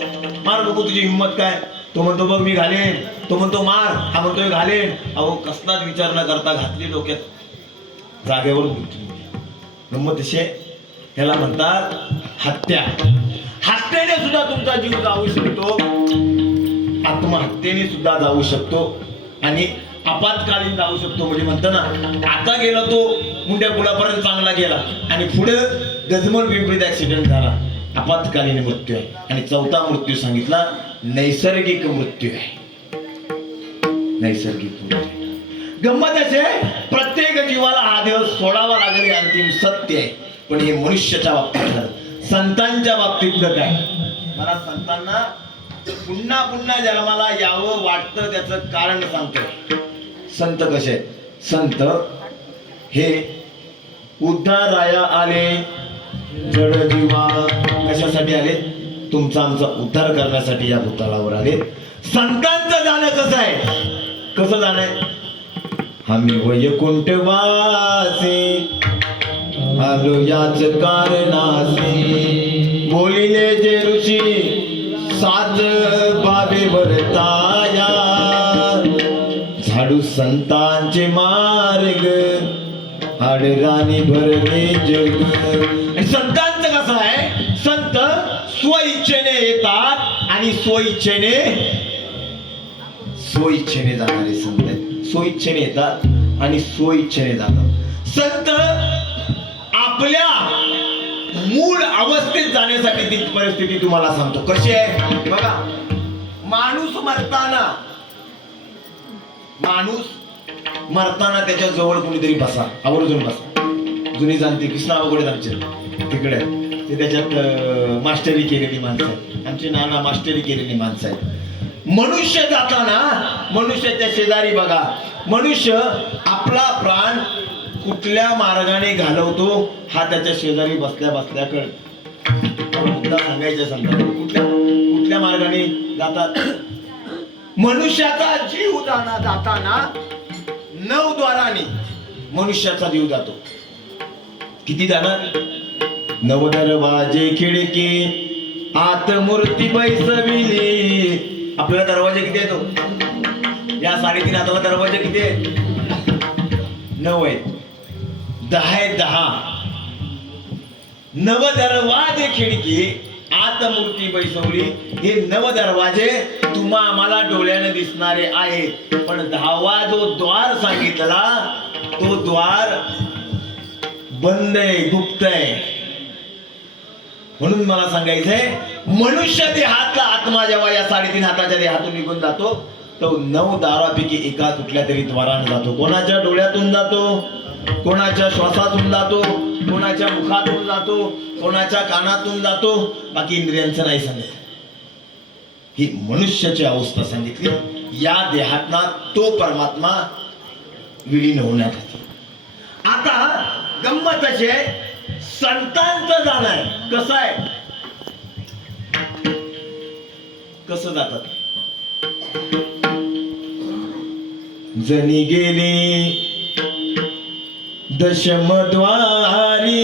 मार बघू तुझी हिंमत काय. तो म्हणतो बघ मी घालेन. तो म्हणतो मार, हा म्हणतोय घालेन. अहो कसलाच विचार न करता घातली डोक्यात, जागेवर मृत्यू. गंमत असे, ह्याला म्हणतात हत्या. हत्येने सुद्धा तुमचा जीव जाऊ शकतो, आत्महत्येने सुद्धा जाऊ शकतो आणि आपत्कालीन जाऊ शकतो. म्हणजे म्हणतो ना, आता गेला तो मुंड्या पुलापर्यंत चांगला गेला आणि पुढे गजमल पिंपरीत ऍक्सिडेंट झाला, आपत्कालीन मृत्यू आहे. आणि चौथा मृत्यू सांगितला नैसर्गिक मृत्यू आहे. नैसर्गिक मृत्यू. गंमत असे, प्रत्येक जीवाला हा देह सोडावा लागेल हे अंतिम सत्य आहे. पण हे मनुष्याच्या बाबतीत झालं. संतांच्या बाबतीतलं काय? मला संतांना पुन्हा पुन्हा जन्माला यावं वाटतं, त्याचं कारण सांगतो. संत कसे आहेत? संत हे उद्धाराया आले जड जीवा. कशासाठी आले? तुमचा आमचा उद्धार करण्यासाठी या भूतलावर आले. संतांचं जाणं कसं आहे? कसं जाणं आहे? आम्ही वैकुंठ वासी आलो याच कारणासी. बोलिले जे ऋषी साज बाबे वरताया. झाडू संतांचे मार्ग आडराणी भरले जग. संतांचं कसं आहे? संत स्वइच्छेने येतात आणि स्वइच्छेने जाणारे संत आहेत. स्वइच्छेने येतात आणि स्वइच्छेने जातात. संत आपल्या मूळ अवस्थेत जाण्यासाठी ती परिस्थिती तुम्हाला सांगतो कशी आहे बघा. माणूस मरताना त्याच्या जवळ कोणीतरी बसा, आवर्जून बसा. जुनी जाणते कृष्णाबागोडे आमचे तिकडे, ते त्याच्यात मास्टरी केलेली माणसं आहेत. आमचे नाना मास्टरी केलेली माणसं आहेत. मनुष्य जाताना मनुष्याच्या शेजारी बघा, मनुष्य आपला प्राण कुठल्या मार्गाने घालवतो हा त्याच्या शेजारी बसल्या बसल्या कळत. मुद्दा सांगायचा संदर्भ कुठल्या मार्गाने जातात. मनुष्याचा जीव जाताना 9 द्वारांनी मनुष्याचा जीव जातो. किती जाणार? 9 दरवाजे खिडकी आत मूर्ती बैसविली. आपल्याला दरवाजे किती येतो? या 3.5 हाताला दरवाजे किती आहेत? 9 आहेत. 10 आहेत. 9 दरवाजे खिडकी आत मूर्ती बैसवली. हे 9 दरवाजे तुम्हा आम्हाला डोळ्याने दिसणारे आहेत, पण 10वा जो द्वार सांगितला तो द्वार बंद आहे, गुप्त आहे. म्हणून मला सांगायचंय, मनुष्य देहातला आत्मा जेव्हा या 3.5 हाताच्या देहातून निघून जातो तो 9 दारापैकी एका कुठल्या तरी द्वाराने जातो. कोणाच्या डोळ्यातून जातो, कोणाच्या श्वासातून जातो, कोणाच्या मुखातून जातो, कोणाच्या कानातून जातो, बाकी इंद्रियांचं नाही सांगितलं. ही मनुष्याची अवस्था सांगितली. या देहातना तो परमात्मा विलीन होण्यात येतो. आता गंमत अशी आहे, संतांचं जाणं आहे. कसं आहे? कसं जातात? जनी गेली दशमद्वारी,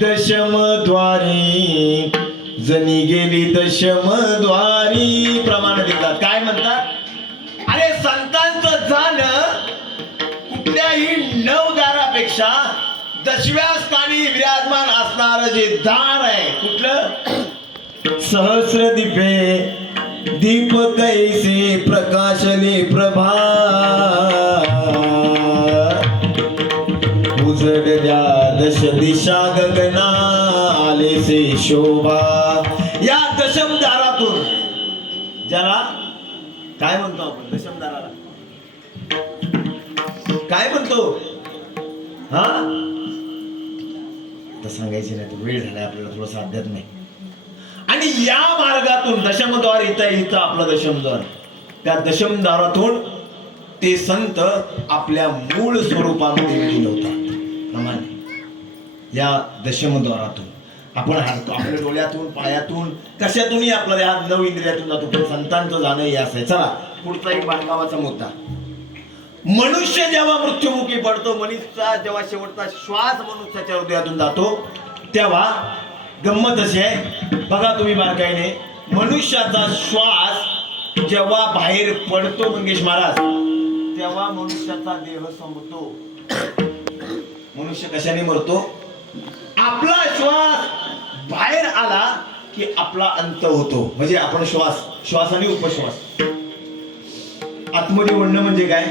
दशमद्वारी जनी गेली दशमद्वारी. प्रमाण देतात. काय म्हणतात? अरे संतांचं जाणं कुठल्याही 9 दारापेक्षा 10व्या स्थानी विराजमान असणार जे दार आहे. कुठलं? सहस्र दीपे दीप कैसे प्रकाशले प्रभा, उजळल्या 10 दिशा गगनाले से शोभा. या दशमदारातून, ज्याला काय म्हणतो आपण? दशमदाराला काय म्हणतो? हा तर सांगायचे नाही, तो वेळ झालाय आपल्याला, थोडंसं अध्यात्म नाही. आणि या मार्गातून दशमद्वार इथं आपलं दशमद्वार, त्या दशमद्वारातून ते संत आपल्या मूळ स्वरूपामध्ये विलीन होतात. या दशमद्वारातून आपण हालतो, आपल्या डोळ्यातून, पायातून, कशातूनही आपला या 9 इंद्रियातून जातो. पण संतांचं जाणं हे असं आहे. चला पुढचा एक बांधकामाचा मुद्दा. मनुष्य जेव्हा मृत्युमुखी पडतो, मनुष्याचा जेव्हा शेवटचा श्वास मनुष्याच्या हृदयातून जातो, तेव्हा गंमत अशी आहे बघा तुम्ही बारकाईने, मनुष्याचा श्वास जेव्हा बाहेर पडतो मंगेश महाराज, तेव्हा मनुष्याचा देह संपतो. मनुष्य कशाने मरतो? आपला श्वास बाहेर आला की आपला अंत होतो. म्हणजे आपण श्वास आणि उपश्वास, आतमध्ये ओढणं म्हणजे काय?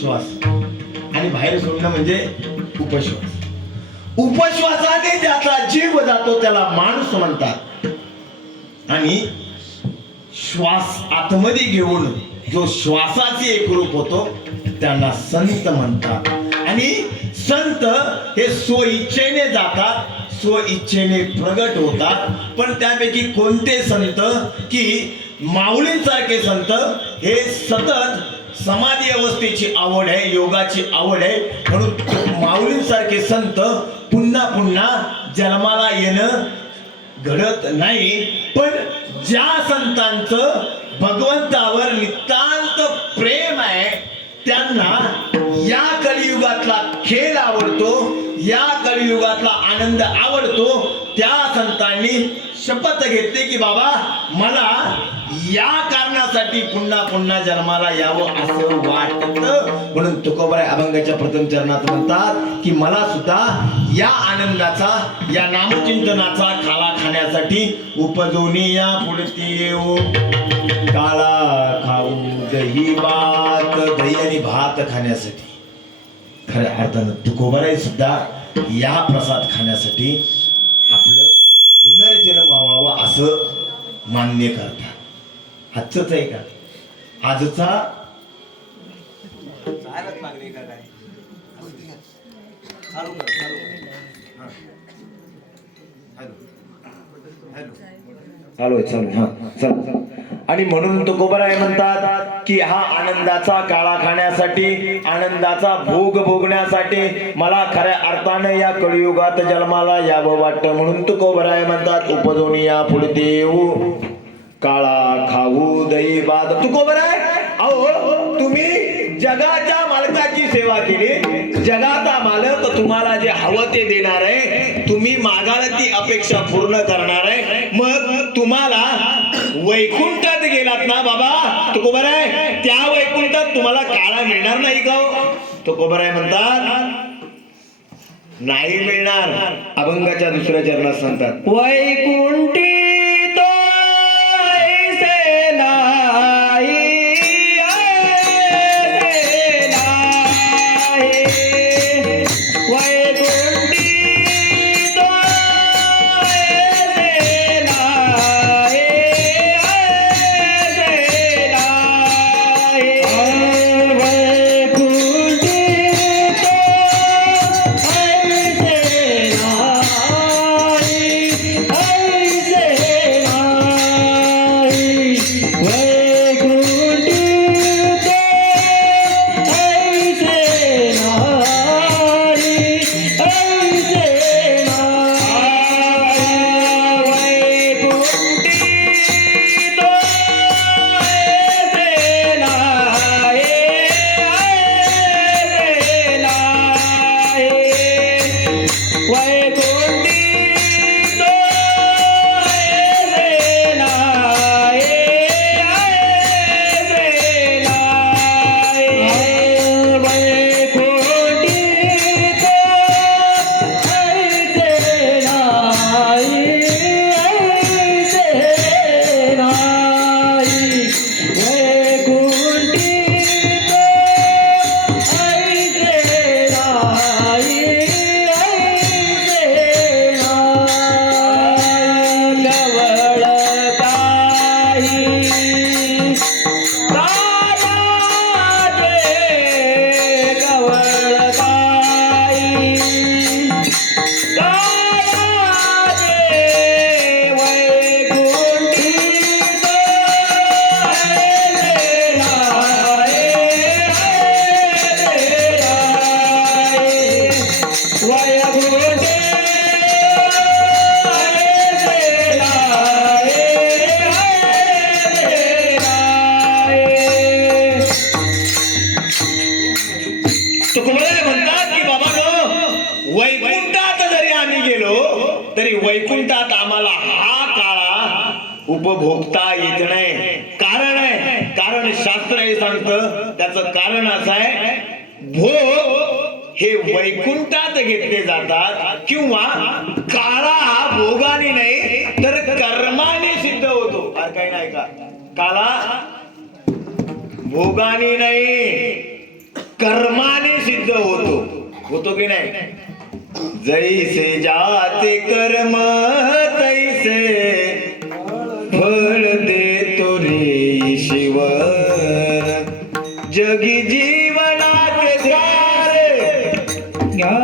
श्वास, आणि बाहेर सोडणं म्हणजे उपश्वास. उपश्वासाने ज्याचा जीव जातो त्याला माणूस म्हणतात, आणि श्वास आतमध्ये घेऊन जो श्वासाचे एक रूप होतो त्यांना संत म्हणतात. आणि संत हे स्वइच्छेने जातात, स्वइच्छेने प्रगट होतात. पण त्यापैकी कोणते संत? की माऊलींसारखे संत हे सतत समाधी अवस्थेची आवड आहे, योगाची आवड आहे, म्हणून माऊलींसारखे संत पुन्हा पुन्हा जन्माला येणं घडत नाही. पण ज्या संतांचं भगवंतावर नितांत प्रेम आहे त्यांना या कलियुगातला खेळ आवडतो, या कलियुगातला आनंद आवडतो. त्या संतांनी शपथ घेतली की बाबा मला या कारणासाठी पुन्हा पुन्हा जन्माला यावं असं वाटतं. म्हणून तुकोबाराय अभंगाच्या प्रथम चरणात म्हणतात की मला सुद्धा या आनंदाचा, या नामचिंतनाचा खाला खाण्यासाठी उपजोनी या पुढती येऊ. काळा खाऊ दही भात, दही आणि भात खाण्यासाठी, खऱ्या अर्थानं तुकोबाराय सुद्धा या प्रसाद खाण्यासाठी आपलं पुनर्जन्म व्हावा असं मान्य करतात. आजच आहे का? आजचा जायलाच लागले का काय? चालू कर, चालू कर. हॅलो हॅलो, चालू आहे, चालू आहे. हा चला. आणि म्हणून तुकोबराय म्हणतात की हा आनंदाचा काळा खाण्यासाठी, आनंदाचा भोग भोगण्यासाठी मला खऱ्या अर्थाने या कलियुगात जन्माला यावं वाटतं. म्हणून तुकोबराय म्हणतात उपजून या पुढे येऊ काळा खाऊ दही बाद. तुकोबराय अहो तुम्ही जगाच्या मालकाची सेवा केली, जगाचा मालक तुम्हाला जे हवं ते देणार आहे, तुम्ही मागाल ती अपेक्षा पूर्ण करणार आहे. मग तुम्हाला वैकुंठात गेलात ना बाबा तुकोबराय, त्या वैकुंठात तुम्हाला काळा मिळणार नाही का? तुकोबराय म्हणतात नाही मिळणार. अभंगाच्या दुसऱ्या चरणात सांगतात वैकुंठी तो ऐसे नाही, ऐसे नाही. वैकुंठी तो ऐसे नाही, ऐसे नाही. वैकुंठी तो ऐसे तुकोबराय म्हणतात की बाबांनो, वैकुंठात जरी आम्ही गेलो तरी वैकुंठात आम्हाला हा काळा उपभोगता येत नाही. कारण आहे, कारण शास्त्र हे सांगतं, त्याचं कारण असं आहे, भोग हे वैकुंठात घेतले जातात किंवा काळा हा भोगाने नाही तर कर्माने सिद्ध होतो. अरे काही नाही का, काळा भोगाने नाही कर्माने सिद्ध होतो की नाही. जैसे जाते कर्म तैसे फळ देतो रे ईश्वर. जगी जीवनाचे द्वार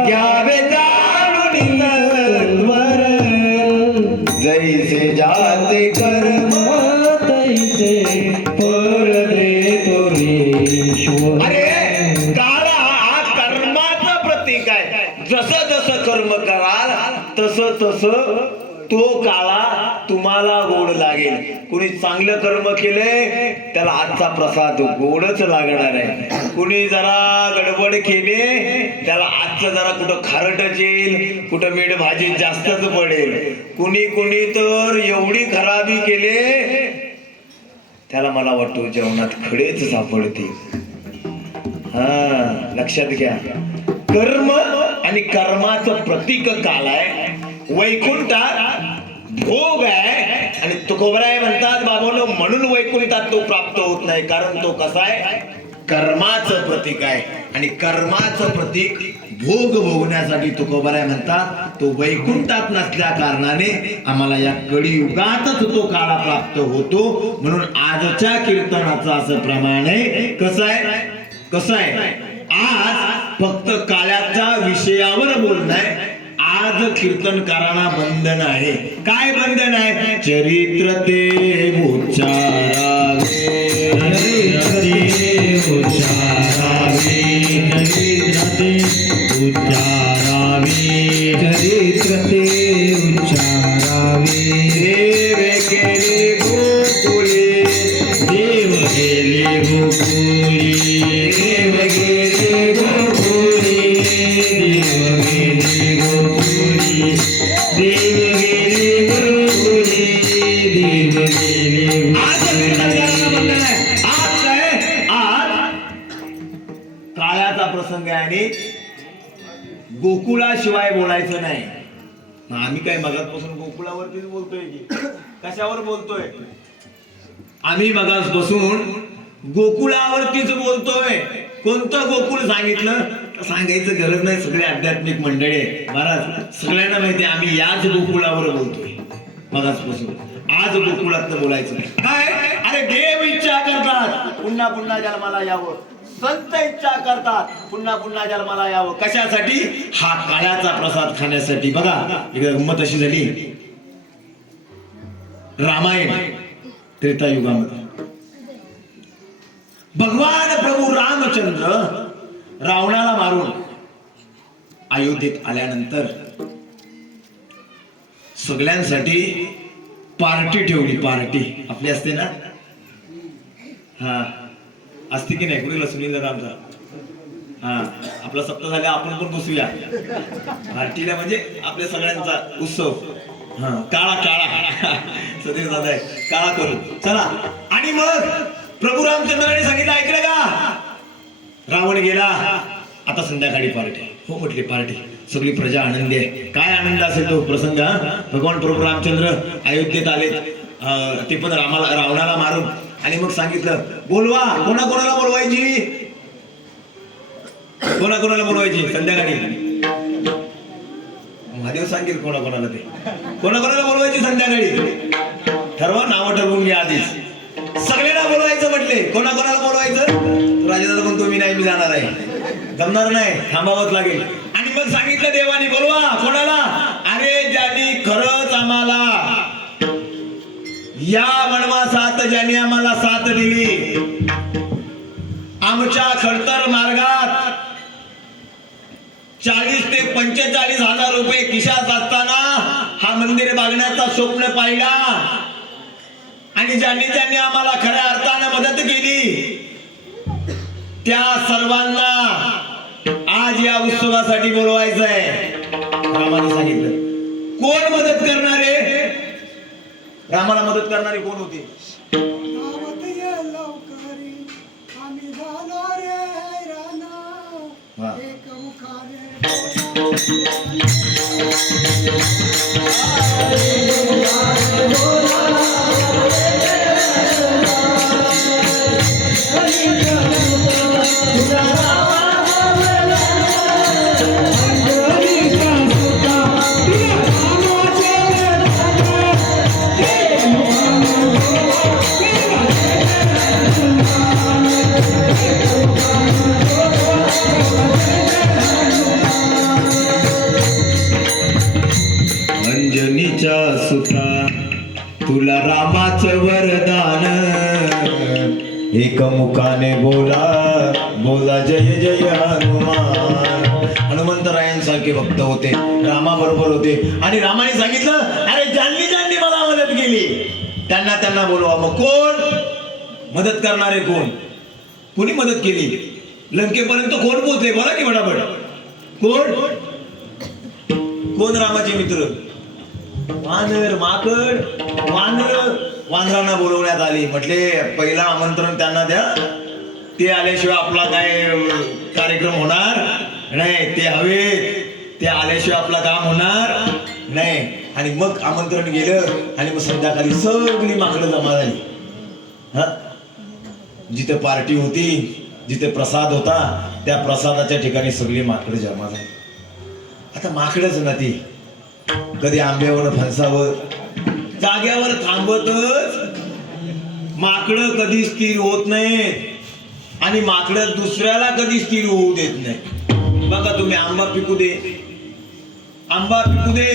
घ्यावे जाणून तत्वर. जैसे जाते कर्म तैसे फळ देतो रे ईश्वर. अरे काळा हा कर्माचं प्रतीक आहे. जसं जसं कर्म कराल तसं तसं तो काळा तुम्हाला गोड लागेल. कुणी चांगलं कर्म केले त्याला आजचा प्रसाद गोडच लागणार आहे. कुणी जरा गडबड केले त्याला आजचं जरा कुठं खारटच येईल, कुठं मीठ भाजी जास्तच पडेल. कुणी तर एवढी खराबी केले त्याला मला वाटतं जेवणात खडेच सापडतील. हा लक्षात घ्या, कर्म आणि कर्माचं प्रतीक काल आहे, वैकुंठात भोग आहे. आणि तुकोबराय म्हणतात बाबांनो, म्हणून वैकुंठात तो प्राप्त होत नाही, कारण तो कसा आहे, कर्माचं प्रतीक आहे. आणि कर्माचं प्रतीक भोग भोगण्यासाठी तुकोबराय म्हणतात तो वैकुंठात नसल्या कारणाने आम्हाला या कलियुगातच तो काळा प्राप्त होतो. म्हणून आजच्या कीर्तनाचं असं प्रमाण आहे. कसं आहे आज फक्त काळाच्या विषयावर बोलणं आहे. आज कीर्तनकारांना बंधन आहे. काय बंधन आहे? चरित्र ते उच्चारा आणि गोकुळाशिवाय बोलायचं नाही. आम्ही काय मगाचपासून गोकुळावरतीच बोलतोय की कशावर बोलतोय? आम्ही मगाचपासून गोकुळावरतीच बोलतोय. कोणतं गोकुळ सांगितलं तर सांगायचं गरज नाही. सगळे आध्यात्मिक मंडळी आहे महाराज, सगळ्यांना माहिती आम्ही याच गोकुळावर बोलतोय मगाचपासून. आज गोकुळात बोलायचं नाही. काय? अरे देव इच्छा करतात पुन्हा पुन्हा जन्माला यावं, संत इच्छा करतात पुन्हा पुन्हा जन्माला यावं. कशासाठी? हा काळाचा प्रसाद खाण्यासाठी. बघा इकडे गंमत अशी झाली, रामायण त्रेतायुगामध्ये भगवान प्रभू रामचंद्र रावणाला मारून अयोध्येत आल्यानंतर सगळ्यांसाठी पार्टी ठेवली. पार्टी आपली असते ना, हा असते की नाही? कुठे सुनील दादा आमचा, हा आपला सप्ताह झाला आपण पण बसूया पार्टीला, म्हणजे आपल्या सगळ्यांचा उत्सव. हा काळा काळा सदैव दादा आहे, काळा करू चला. आणि मग प्रभू रामचंद्राने सांगितलं, ऐकलं का? रावण गेला, आता संध्याकाळी पार्टी. हो म्हटली पार्टी, सगळी प्रजा आनंदी आहे. काय आनंद असेल तो प्रसंग? भगवान प्रभू रामचंद्र अयोध्येत आले, ते पण रावणाला मारून. आणि मग सांगितलं बोलवा, कोणाकोणाला बोलवायची, कोणाकोणाला बोलवायची संध्याकाळी. महादेव सांगेल कोणाकोणाला, ते कोणाकोणाला बोलवायची संध्याकाळी ठरवा, नावं ठरवून घ्या आधीच. सगळ्यांना बोलवायचं म्हटले. कोणाकोणाला बोलवायचं? राजेदादा म्हणतो मी नाही, मी जाणार आहे, जमणार नाही, थांबावंच लागेल. आणि मग सांगितलं देवानी बोलवा. कोणाला? अरे ज्यांनी खरंच आम्हाला या वनवासात, ज्यांनी आम्हाला साथ दिली, आमच्या खडतर मार्गात 40 ते 45 हजार रुपये खिशात असताना हा मंदिर बांधण्याचा स्वप्न पाहिला, आणि ज्यांनी ज्यांनी आम्हाला खऱ्या अर्थाने मदत केली, त्या सर्वांना आज या उत्सवासाठी बोलवायचं आहे. रामाने सांगितलं. कोण मदत करणारे? रामाला मदत करणारे कोण होते? अंजनीच्या सुता तुला रामाचं वरदान, एकमुखाने बोला बोला जय जय हनुमान. हनुमंतरायांसारखे भक्त होते, रामाबरोबर होते. आणि रामाने सांगितलं अरे ज्यांनी ज्यांनी मला मदत केली त्यांना त्यांना बोलवा. मग कोण मदत करणारे? कोण कोणी मदत केली? लंकेपर्यंत कोण पोहोचले? बोला की फटाफट. कोण कोण रामाचे मित्र? वानर, माकड. वानरांना बोलवण्यात आली. म्हटले पहिला आमंत्रण त्यांना द्या, ते आल्याशिवाय आपला काय कार्यक्रम होणार नाही. ते हवे, ते आल्याशिवाय आपला काम होणार नाही. आणि मग आमंत्रण गेलं, आणि मग संध्याकाळी सगळी माकडं जमा झाली. हा जिथे पार्टी होती, जिथे प्रसाद होता, त्या प्रसादाच्या ठिकाणी सगळी माकडं जमा झाली. आता माकडच ना ती, कधी आंब्यावर फणसावर जाग्यावर थांबतच. माकडं कधी स्थिर होत नाही, आणि माकडं दुसऱ्याला कधी स्थिर होऊ देत नाही. बघा तुम्ही, आंबा पिकू दे, आंबा पिकू दे,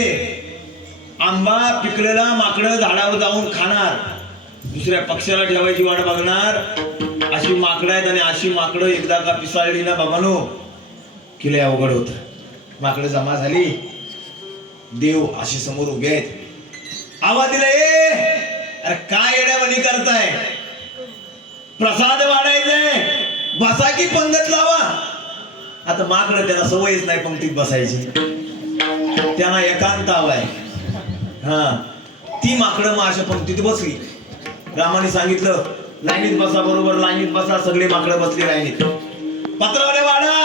आंबा पिकलेला माकडं झाडावर जाऊन खाणार, दुसऱ्या पक्षाला ठेवायची वाट बघणार. अशी माकडं आहेत. आणि अशी माकडं एकदा का पिसाळली ना बाबांनो, की लय अवघड होत. माकडं जमा झाली, देव अशी समोर उभे आहेत. आवाज दिला, ए अरे काय येड्यावानी करताय? प्रसाद वाढायचंय, बसा की पंगत लावा. आता माकडं त्यांना सवयच नाही पंक्तीत बसायची, त्यांना एकांत हवाय. हा ती माकडं मग अशा पंक्तीत बसली. रामाने सांगितलं लाईनीत बसा, बरोबर लाईनीत बसा. सगळे माकडं बसली लाईनीत. पत्रावले वाडा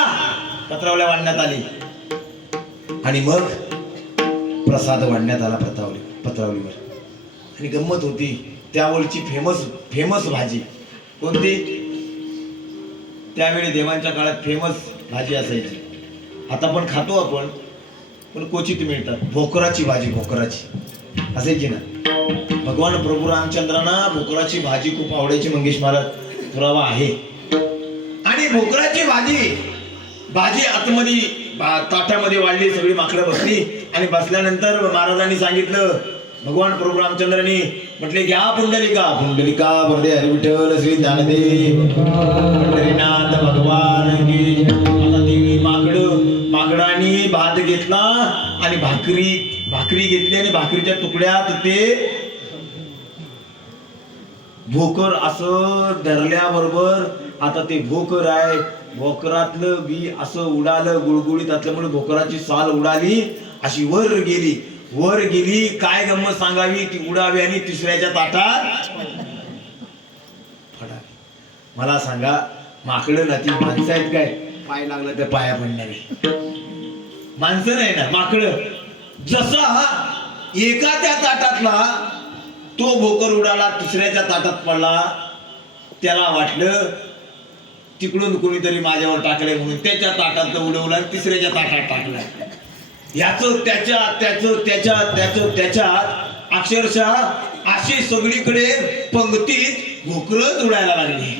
पत्रावल्या वाढण्यात आली आणि मग प्रसाद वाढण्यात आला पत्रावलीवर. आणि गंमत होती, त्यावेळची फेमस भाजी कोणती? त्यावेळी देवांच्या काळात फेमस भाजी असायची. आता पण खातो आपण, पण क्वचित मिळतात. भोकराची भाजी, भोकराची असायची ना. भगवान प्रभू रामचंद्रांना भोकराची भाजी खूप आवडायची. मंगेश महाराज पुरावा आहे. आणि भोकराची भाजी आतमध्ये ताट्यामध्ये वाढली, सगळी माकडं बसली. आणि बसल्यानंतर महाराजांनी सांगितलं, भगवान प्रभू रामचंद्रांनी म्हटले, घ्या पुंडलिका वरदे हरी विठ्ठल श्री ज्ञानदेव पंढरीनाथ भगवान की. आता ती माकडांनी भात घेतला आणि भाकरी घेतली आणि भाकरीच्या तुकड्यात ते भोकर असं धरल्याबरोबर आता ते भोकर आहे, भोकरातलं बी असं उडालं गुळगुळीत असल्यामुळे भोकराची साल उडाली, अशी वर गेली. काय गंमत सांगावी, ती उडावी आणि तिसऱ्याच्या ताटात पडावी. मला सांगा, माकडं ना ती माणसं आहेत काय? पाय लागलं तर पाया पडणारी माणसं नाही ना, माकडं. जसा एका त्या ताटातला तो भोकर उडाला, दुसऱ्याच्या ताटात पडला, त्याला वाटलं तिकडून कोणीतरी माझ्यावर टाकलंय म्हणून त्याच्या ताटात उडवलं आणि तिसऱ्याच्या ताटात टाकलं. याचं त्याच्यात अक्षरशः अशी सगळीकडे पंक्तीत भोकरच उडायला लागली.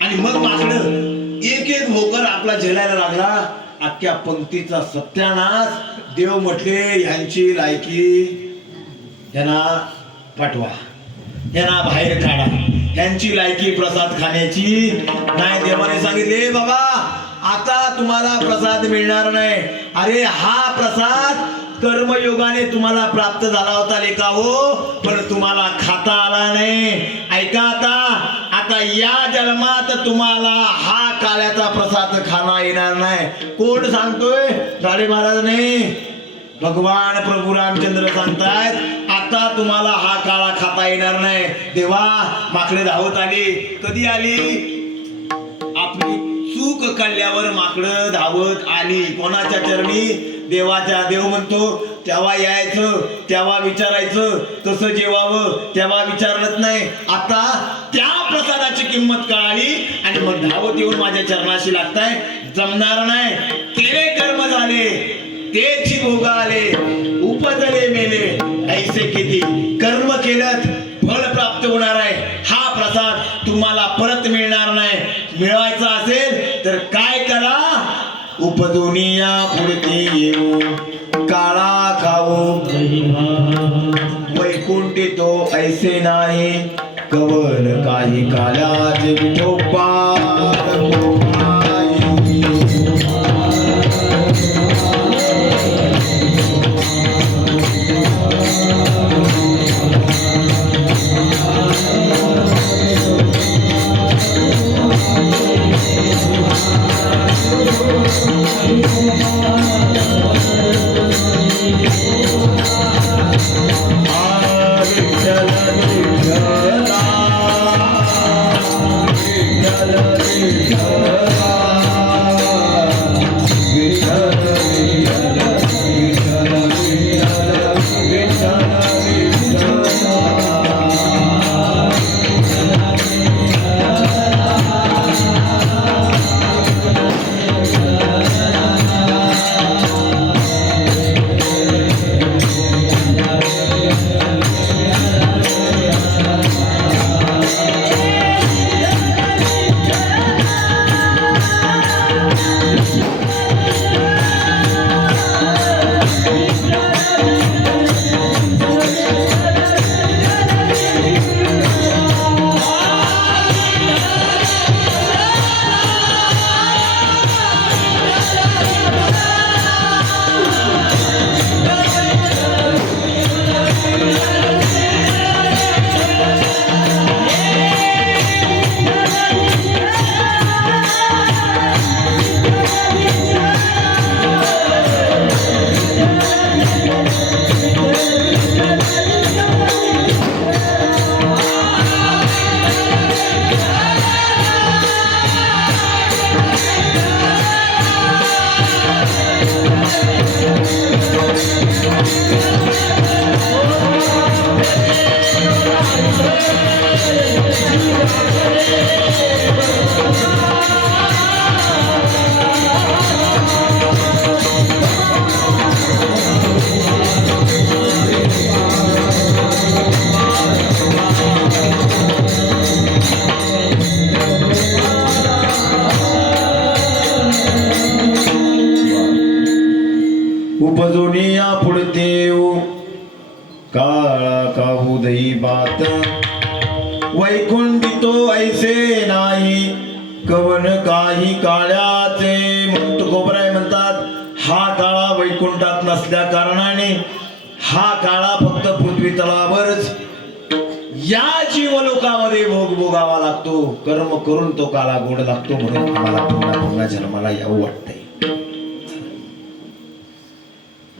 आणि मग माकडं एक भोकर आपला झेलायला लागला. अख्ख्या पंक्तीचा सत्यानाश. देव म्हटले, ह्यांची लायकी यांना पाठवा, यांना बाहेर काढा. ह्यांची लायकी प्रसाद खाण्याची नाही. देवाने सांगितले, बाबा आता तुम्हाला प्रसाद मिळणार नाही. अरे हा प्रसाद कर्मयोगाने तुम्हाला प्राप्त झाला होता लेका हो, पण तुम्हाला खाता आला नाही. ऐका, आता या जन्मात तुम्हाला हा काळ्याचा प्रसाद खाना येणार नाही. कोण सांगतोय? साडे महाराज नाही, भगवान प्रभू रामचंद्र सांगतायत, आता तुम्हाला हा काळा खाता येणार नाही. देवा, माकडे धावत आली. कधी आली? आपली चूक कळल्यावर माकडं धावत आली. कोणाच्या चरणी? देवाच्या. देव म्हणतो तेव्हा यायचं, तेव्हा विचारायचं, कसं जेवावं तेव्हा विचारलंच नाही. आता त्या प्रसादाची किंमत कळाली आणि मग धावत येऊन माझ्या चरणाशी लागताय. जमणार नाही. केले कर्म झाले, तेची भोग आले, उपजले मेले. ऐसे किती कर्म केलं फळ प्राप्त होणार आहे. हा प्रसाद तुम्हाला परत मिळणार नाही. मिळवायचा असेल तर काय करा? उपदुनिया पुढती येऊ, काळा खाऊ वैकुंठी तो ऐसे नाही. कवल काही कालाच विठोबा विठ्ठला उपजोनिया पुढते काळा काहू दही बात वैकुंठी तो ऐसे नाही कवन काही काळ्याचे म्हणतो गोबराय म्हणतात हा काळा वैकुंठात नसल्या कारणाने हा काळा फक्त पृथ्वी तलावरच या जीवलोकामध्ये भोग भोगावा लागतो कर्म करून तो काळा गोड लागतो म्हणून आम्हाला पुन्हा पुन्हा जन्माला यावं वाटतंय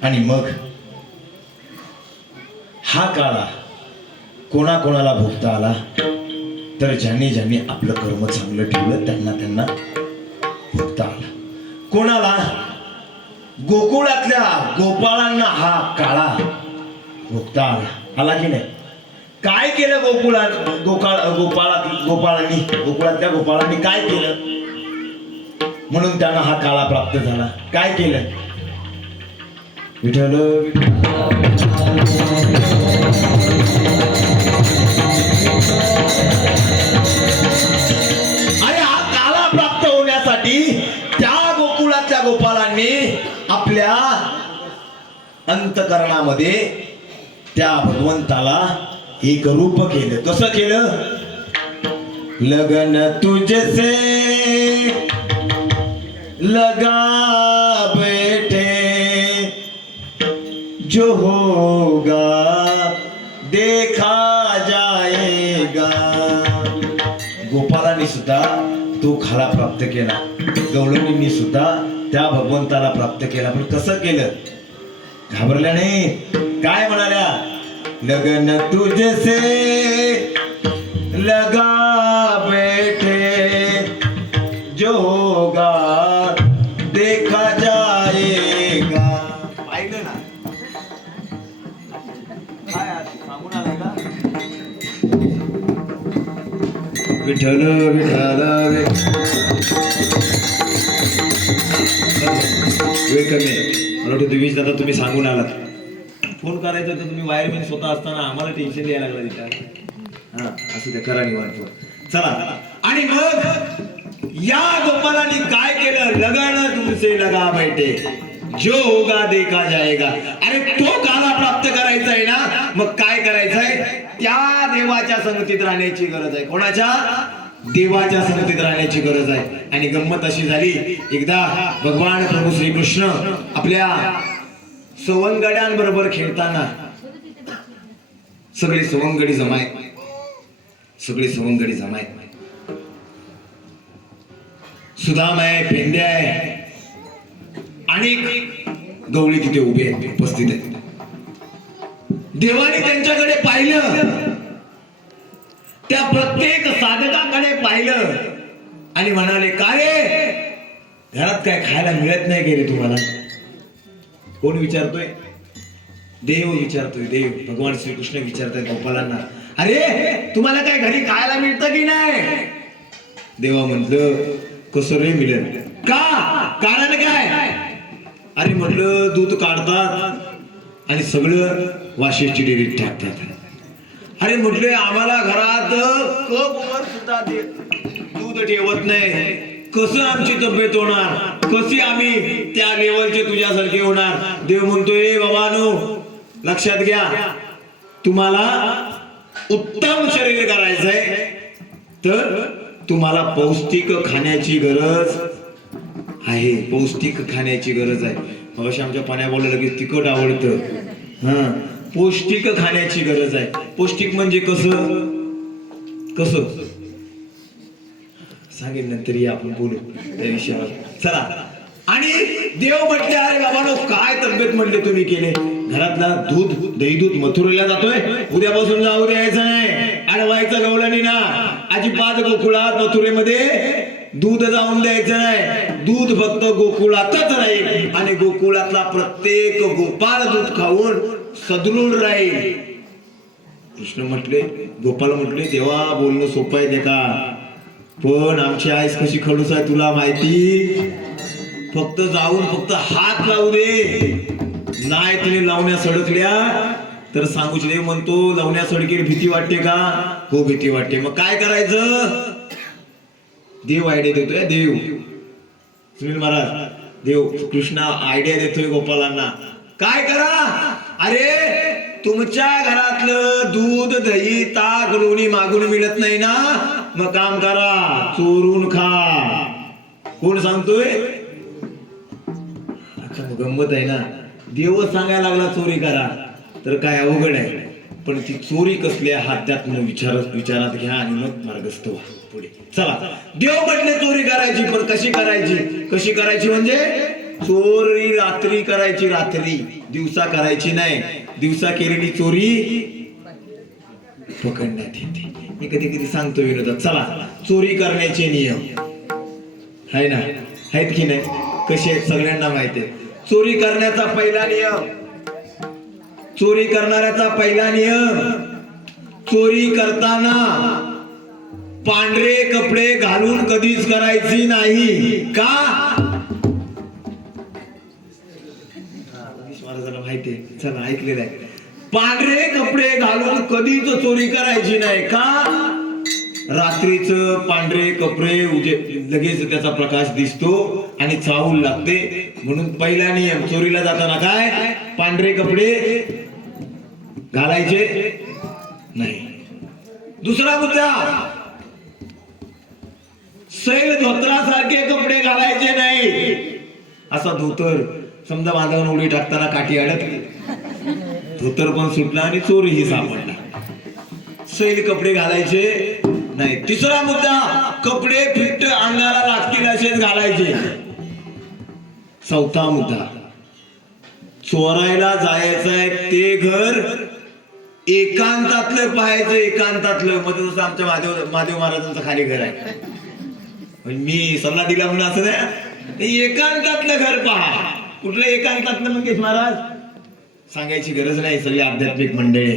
आणि मग हा काळा कोणाकोणाला भोगता आला तर ज्यांनी ज्यांनी आपलं कर्म चांगलं ठेवलं त्यांना त्यांना भोगता आला कोणाला गोकुळातल्या गोपाळांना हा काळा भोगता आला की नाही काय केलं गोपाळांनी गोकुळातल्या गोपाळांनी काय केलं म्हणून त्यांना हा काळा प्राप्त झाला काय केलं विठ्ठल अरे हा काळा प्राप्त होण्यासाठी त्या गोकुळातल्या गोपाळांनी आपल्या अंतकरणामध्ये त्या भगवंताला एक रूप केलं कसं केलं लगन तुझसे लगा बैठे जो होगा देखा जाएगा गोपालांनी सुद्धा तो खरा प्राप्त केला गवळणींनी सुद्धा त्या भगवंताला प्राप्त केला पण कसं केलं घाबरल्या नाही काय म्हणाल्या लगन तुझसे लगा बैठे जो होगा देखा जाएगा पाहिलं ना काय सांगून आलाय का विठ्ठल विठ्ठल वेळ कमी आहे मला वाटतं दिवीज दादा तुम्ही सांगून आलात फोन करायचं तर तुम्ही वायरमॅन स्वतः असताना आम्हाला टेन्शन द्यायला लागलं तिथं हा असं ते करा निवांत चला आणि मग या गोपालांनी काय केलं लगन तुमचे लगा बैठे जो होगा देखा जाएगा अरे तो काला प्राप्त करायचा आहे ना मग काय करायचंय त्या देवाच्या संगतीत राहण्याची गरज आहे कोणाच्या देवाच्या संगतीत राहण्याची गरज आहे आणि गंमत अशी झाली एकदा भगवान प्रभू श्रीकृष्ण आपल्या सवंगड्यांबरोबर खेळताना सगळे सवंगडी जमाय सुदाम आहे पेंड्या आहे आणि गवळी तिथे उभे आहेत उपस्थित आहेत देवाने त्यांच्याकडे पाहिलं त्या प्रत्येक साधकाकडे पाहिलं आणि म्हणाले काय घरात काय खायला मिळत नाही गेले तुम्हाला कोण विचारतोय देव विचारतोय देव भगवान श्रीकृष्ण विचारताय गोपालांना अरे तुम्हाला काय घरी खायला मिळतं की नाही देवा म्हटलं कसं रे मिळेल का कारण काय अरे म्हटलं दूध काढतात आणि सगळं वाशीची डेअरीत टाकतात अरे म्हटले आम्हाला घरात कपवर सुद्धा दूध ठेवत नाही कसं आमची तब्येत होणार कशी आम्ही त्या लेवलचे तुझ्यासारखे होणार देव म्हणतोय बाबानो लक्षात घ्या तुम्हाला उत्तम शरीर करायचंय तर तुम्हाला पौष्टिक खाण्याची गरज आहे पौष्टिक खाण्याची गरज आहे मग अशी आमच्या पाण्या बोललं लगेच तिखट आवडतं हा पौष्टिक खाण्याची गरज आहे पौष्टिक म्हणजे कसं कसं सांगेन नंतर आपण बोलू त्या विषयावर चला आणि देव म्हटले अरे बाबानो काय तब्येत म्हटले तुम्ही केले घरातला दूध दही दूध मथुरेला जातोय उद्यापासून जाऊ द्यायचं नाही अडवायचं गवळणी ना अजिबात गोकुळात मथुरेमध्ये दूध जाऊन द्यायचं नाही दूध फक्त गोकुळातच राहील आणि गोकुळातला प्रत्येक गोपाळ दूध खाऊन सदृढ राहील कृष्ण म्हटले, गोपाल म्हटले, देवा बोलणं सोपं आहे ते का, पण आमची आईस कशी खडूस आहे तुला माहिती, फक्त जाऊन फक्त हात लावू दे, नाही तिने लावण्या सडकल्या तर सांगू दे. म्हणतो लावण्या सडकेल भीती वाटते का, हो भीती वाटते. मग काय करायचं, देव आयडिया देतोय, देव सुनील महाराज, देव कृष्ण आयडिया देतोय गोपालांना, काय करा, अरे तुमच्या घरातलं दूध दही ताक लोणी मागून मिळत नाही ना, मग काम करा, चोरून खा. कोण सांगतोय, आता मग गंमत आहे ना, देवच सांगायला लागला चोरी करा तर काय अवघड आहे. पण ती चोरी कसली आहे हात त्यात विचारात घ्या आणि मग मार्गस्थ व्हा पुढे. चला, देव म्हटले चोरी करायची, पण कशी करायची, कशी करायची म्हणजे चोरी रात्री करायची, रात्री, दिवसा करायची नाही. दिवसा केलेली चोरी पकडण्यात येते. मी कधी कधी सांगतो विनोदात, चला चोरी करण्याचे नियम आहे ना, आहेत की नाही, कसे आहेत सगळ्यांना माहिती आहे. चोरी करण्याचा पहिला नियम, चोरी करणाऱ्याचा पहिला नियम, चोरी करताना पांढरे कपडे घालून कधीच करायची नाही. का, महाराजांना माहितीये, चला ऐकलेलं आहे, पांढरे कपडे घालून कधीच चोरी करायची नाही. का, रात्रीच पांढरे कपडे लगेच त्याचा प्रकाश दिसतो आणि चावूल लागते, म्हणून पहिला नियम चोरीला जाताना काय, पांढरे कपडे घालायचे नाही. दुसरा मुद्दा, सैल धोत्रासारखे कपडे घालायचे नाही. असा धोतर समजा बांधावून उडी टाकताना काठी अडकली, धोतर पण सुटला आणि चोरीही सापडला. सैल कपडे घालायचे नाही. तिसरा मुद्दा, कपडे फिट अंगाला लागतील असेच घालायचे. चौथा मुद्दा, चोरायला जायचंय ते घर एकांतातलं पाहायचं, एकांतातलं. म्हणजे जसं आमच्या महादेव महाराजांचं खाली घर आहे, मी सल्ला दिला म्हणून असं नाही, एकांतातलं घर पहा. कुठलं एकांतातलं मंगेश महाराज सांगायची गरज नाही, सगळी आध्यात्मिक मंडळी.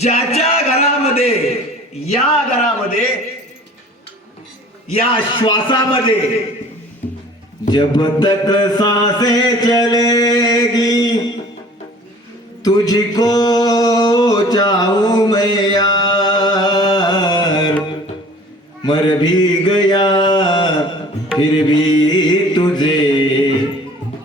ज्याच्या घरामध्ये, या घरामध्ये, या श्वासामध्ये, जब तक सांसें चलेगी तुझको चाहूं मैं यार, मर भी गया फिर भी तुझे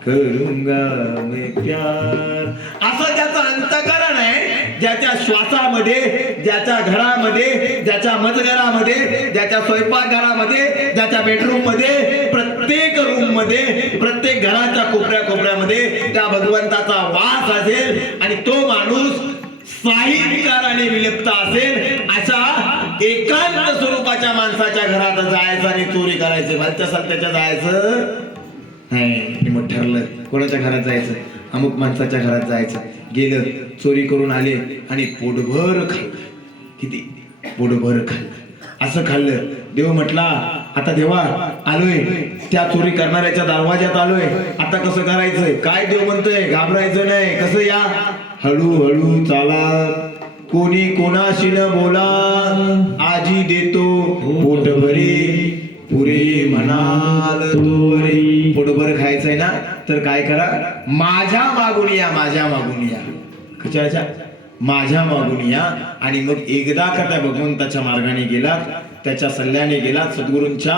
करूंगा मैं प्यार. असं त्याचं अंतःकरण आहे. ज्याच्या श्वासामध्ये, ज्याच्या घरामध्ये, ज्याच्या मजघरामध्ये, ज्याच्या स्वयंपाकघरामध्ये, ज्याच्या बेडरूम मध्ये, प्रत्येक रूम मध्ये, प्रत्येक घराच्या कोपऱ्या कोपऱ्यामध्ये त्या भगवंताचा वास असेल आणि तो माणूस साहित्यकाराने विलिप्त असेल, अशा एकांत स्वरूपाच्या माणसाच्या घरात जायचं आणि चोरी करायचं. भलत्या सलत्याच्या जायचं नाही. मग ठरलं कोणाच्या घरात जायचं, अमुक माणसाच्या घरात जायचं. गेलं, चोरी करून आले आणि पोटभर खाल्लं. किती पोटभर खाल्लं, असं खाल्लं. देव म्हटला, आता देवा आलोय, त्या चोरी करणाऱ्याच्या दरवाज्यात आलोय, आता कसं करायचं. काय देव म्हणतोय, घाबरायचं नाही. कसं, या हळूहळू चाला, कोणी कोणाशी न बोला, आजी देतो पोटभरी, पुरे म्हणाल तोरी. पोटभर खायचंय ना, तर काय करा, माझ्या मागून या, माझ्या मागून या. कशाच्या, माझ्या मागून या. आणि मग एकदा का त्या भगवंताच्या मार्गाने गेलात, त्याच्या सल्ल्याने गेलात, सद्गुरूंच्या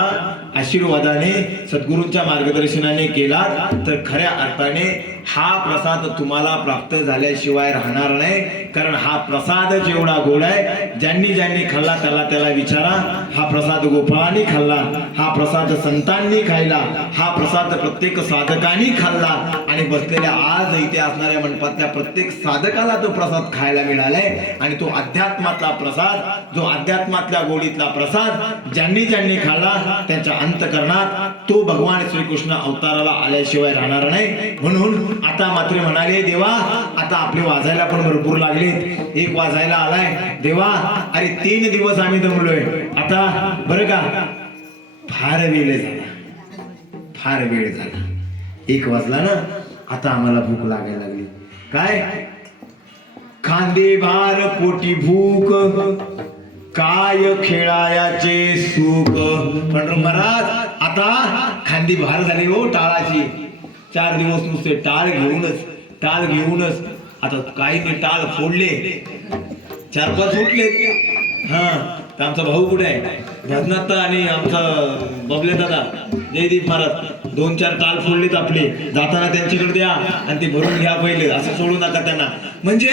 आशीर्वादाने, सद्गुरूंच्या मार्गदर्शनाने केलात, तर खऱ्या अर्थाने हा प्रसाद तुम्हाला प्राप्त झाल्याशिवाय राहणार नाही. कारण हा प्रसाद जेवढा गोड आहे, ज्यांनी ज्यांनी खाल्ला त्याला त्याला विचारा. हा प्रसाद गोपाळांनी खाल्ला, हा प्रसाद संतांनी खाल्ला, हा प्रसाद प्रत्येक साधकांनी खाल्ला आणि बसलेल्या आज इथे असणाऱ्या मंडपातल्या प्रत्येक साधकाला तो प्रसाद खायला मिळालाय. आणि तो अध्यात्मातला प्रसाद, जो अध्यात्मातल्या गोडीतला प्रसाद ज्यांनी ज्यांनी खाल्ला त्यांच्या अंतकरणात तो भगवान श्रीकृष्ण अवताराला आल्याशिवाय राहणार नाही. म्हणून आता मात्र म्हणाले, देवा आता आपले वाजायला पण भरपूर लागलेत, 1 वाजायला आलाय. देवा अरे 3 दिवस आम्ही दमलोय, आता बरं का फार वेळ झाला, फार वेळ झाला, 1 वाजला ना, आता आम्हाला भूक लागायला लागली. काय खांदे भार पोटी भूक, काय खेळायाचे सुख. पंढरपूर महाराज आता खांदी भार झाली हो टाळाची. 4 दिवस नुसते टाळ घेऊनच आता काही ते टाळ फोडले, 4-5 उठले. हा तर आमचा भाऊ कुठे आहे भजनात आणि आमचा बबले दादा जयदीप महाराज 2-4 टाळ फोडलेत आपले. जाताना त्यांच्याकडे द्या आणि ते भरून घ्या पहिले, असं सोडू नका त्यांना. म्हणजे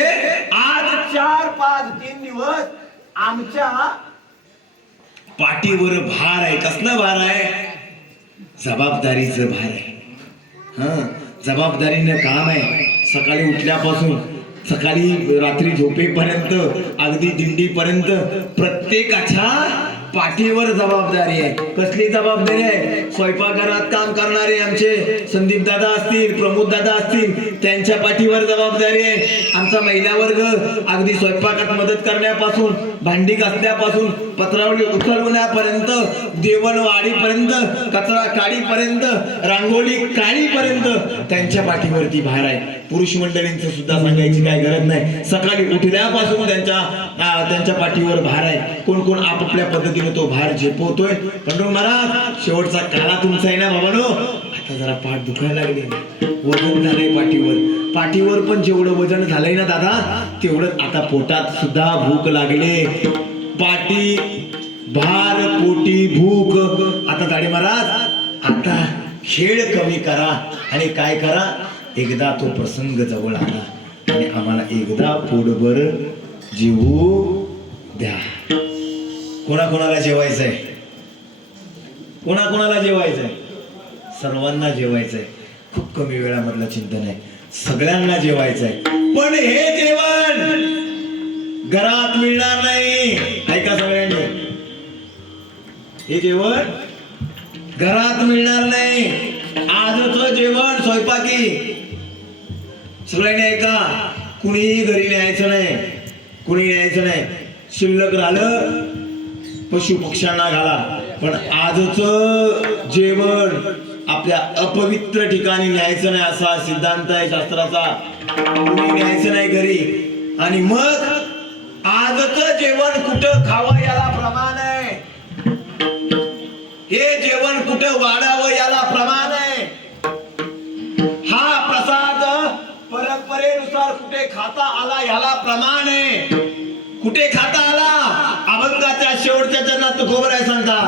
आज 4-5-3 दिवस आमच्या पाठीवर भार आहे. कसला भार आहे? जबाबदारीचं भार आहे. हा जबाबदारीनं काम आहे. सकाळी उठल्यापासून सकाळी रात्री झोपेपर्यंत अगदी दिंडीपर्यंत प्रत्येकाच्या पाठीवर जबाबदारी आहे. कसली जबाबदारी आहे? स्वयंपाकघरात काम करणारे आमचे संदीप दादा असतील, प्रमोद दादा असतील, त्यांच्या पाठीवर जबाबदारी आहे. आमचा महिला वर्ग अगदी स्वयंपाकात मदत करण्यापासून, भांडी घासण्यापासून, पत्रावळी उचलवण्यापर्यंत, जेवण वाढीपर्यंत, कचरा काढीपर्यंत, रांगोळी काढीपर्यंत त्यांच्या पाठीवरती भार आहे. पुरुष मंडळींचं सुद्धा सांगायची काय गरज नाही. सकाळी उठल्यापासून त्यांच्या पाठीवर भार आहे. कोण कोण आपापल्या पद्धतीने तो भार झेपवतोय. पंढरपूर महाराज शेवटचा काळा तुमचा आहे ना बाबांनो. आता जरा पाठ दुखायला लागले, वजन झालंय पाठीवर पण जेवढं वजन झालंय ना दादा तेवढं आता पोटात सुद्धा भूक लागले. पाठी भार पोटी भूक. आता दाढी महाराज आता खेळ कमी करा आणि काय करा, एकदा तो प्रसंग जवळ आला आणि आम्हाला एकदा पोटभर जेवू द्या. कोणाकोणाला जेवायचंय? कोणाकोणाला जेवायचंय? सर्वांना जेवायचंय. खूप कमी वेळामधलं चिंतन आहे. सगळ्यांना जेवायचंय. पण हे जेवण घरात मिळणार नाही. ऐका सगळ्यांनी, हे जेवण घरात मिळणार नाही. आजचं जेवण स्वयंपाकी. सगळ्यांनी ऐका, कुणीही घरी न्यायचं नाही, कुणी न्यायचं नाही. शिल्लक राहिलं पशु पक्ष्यांना घाला. पण आजचं जेवण आपल्या अपवित्र ठिकाणी न्यायचं नाही असा सिद्धांत आहे शास्त्राचा. कुणी न्यायचं नाही घरी. आणि मग आजचं जेवण कुठं खावं याला प्रमाण आहे. हे जेवण कुठं वाढावं याला प्रमाण आहे. हा प्रसाद परंपरेनुसार कुठे खाता आला याला प्रमाण आहे. कुठे खाता आला? अभंगाच्या शेवटच्या चरणात तुकोबराय सांगता,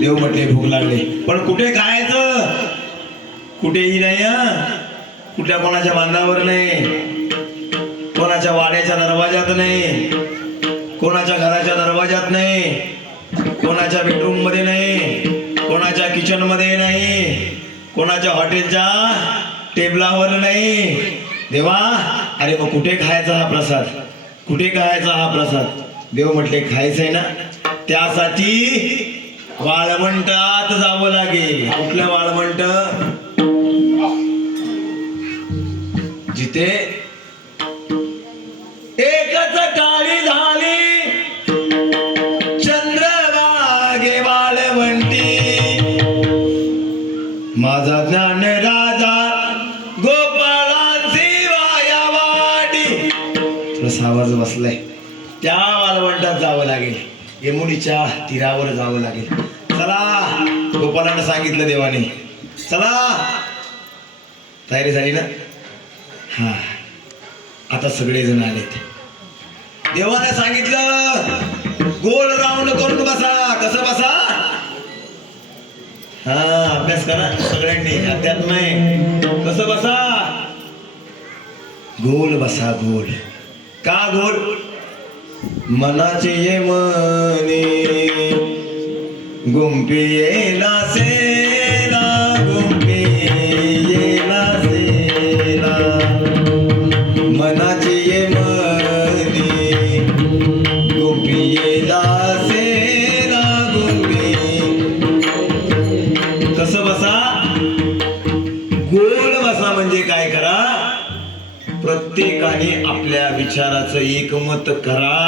देव म्हटले भूक लागली, पण कुठे खायचं? कुठेही नाही कुठल्या कोणाच्या बांधावर नाही, कोणाच्या वाड्याच्या दरवाजात नाही, कोणाच्या घराच्या दरवाजात नाही, कोणाच्या बेडरूम मध्ये नाही, कोणाच्या किचन मध्ये नाही, कोणाच्या हॉटेलच्या टेबलावर नाही. देवा, अरे मग कुठे खायचा हा प्रसाद? कुठे खायचा हा प्रसाद? देव म्हटले खायचंय ना, त्यासाठी वाळवंटात जावं लागेल. कुठलं वाळवंट? जिथे एकच काळी झाली चंद्रभागे वाळवंटी, माझा ज्ञान राजा गोपाळांची वाया वाटी. थोडासा आवाज बसलाय. त्या वाळवंटात जावं लागेल, यमुनीच्या तीरावर जावं लागेल. चला, गोपालांना सांगितलं देवाने, चला. तयारी झाली ना? हा, आता सगळेजण आलेत. देवाने सांगितलं गोल राऊंड करून बसा. कसं बसा? हा, अभ्यास करा सगळ्यांनी, अध्यात्म आहे. कसं बसा? गोल बसा. गोल का गोल? मनाचे ये मने गुंपी येला सेला, गुंपी येला सेला. मनाचे ये मने गुंपी येला सेला, गुंपी. कसं बसा? गोल बसा. म्हणजे काय करा? प्रत्येकाने आपल्या विचाराचं एकमत करा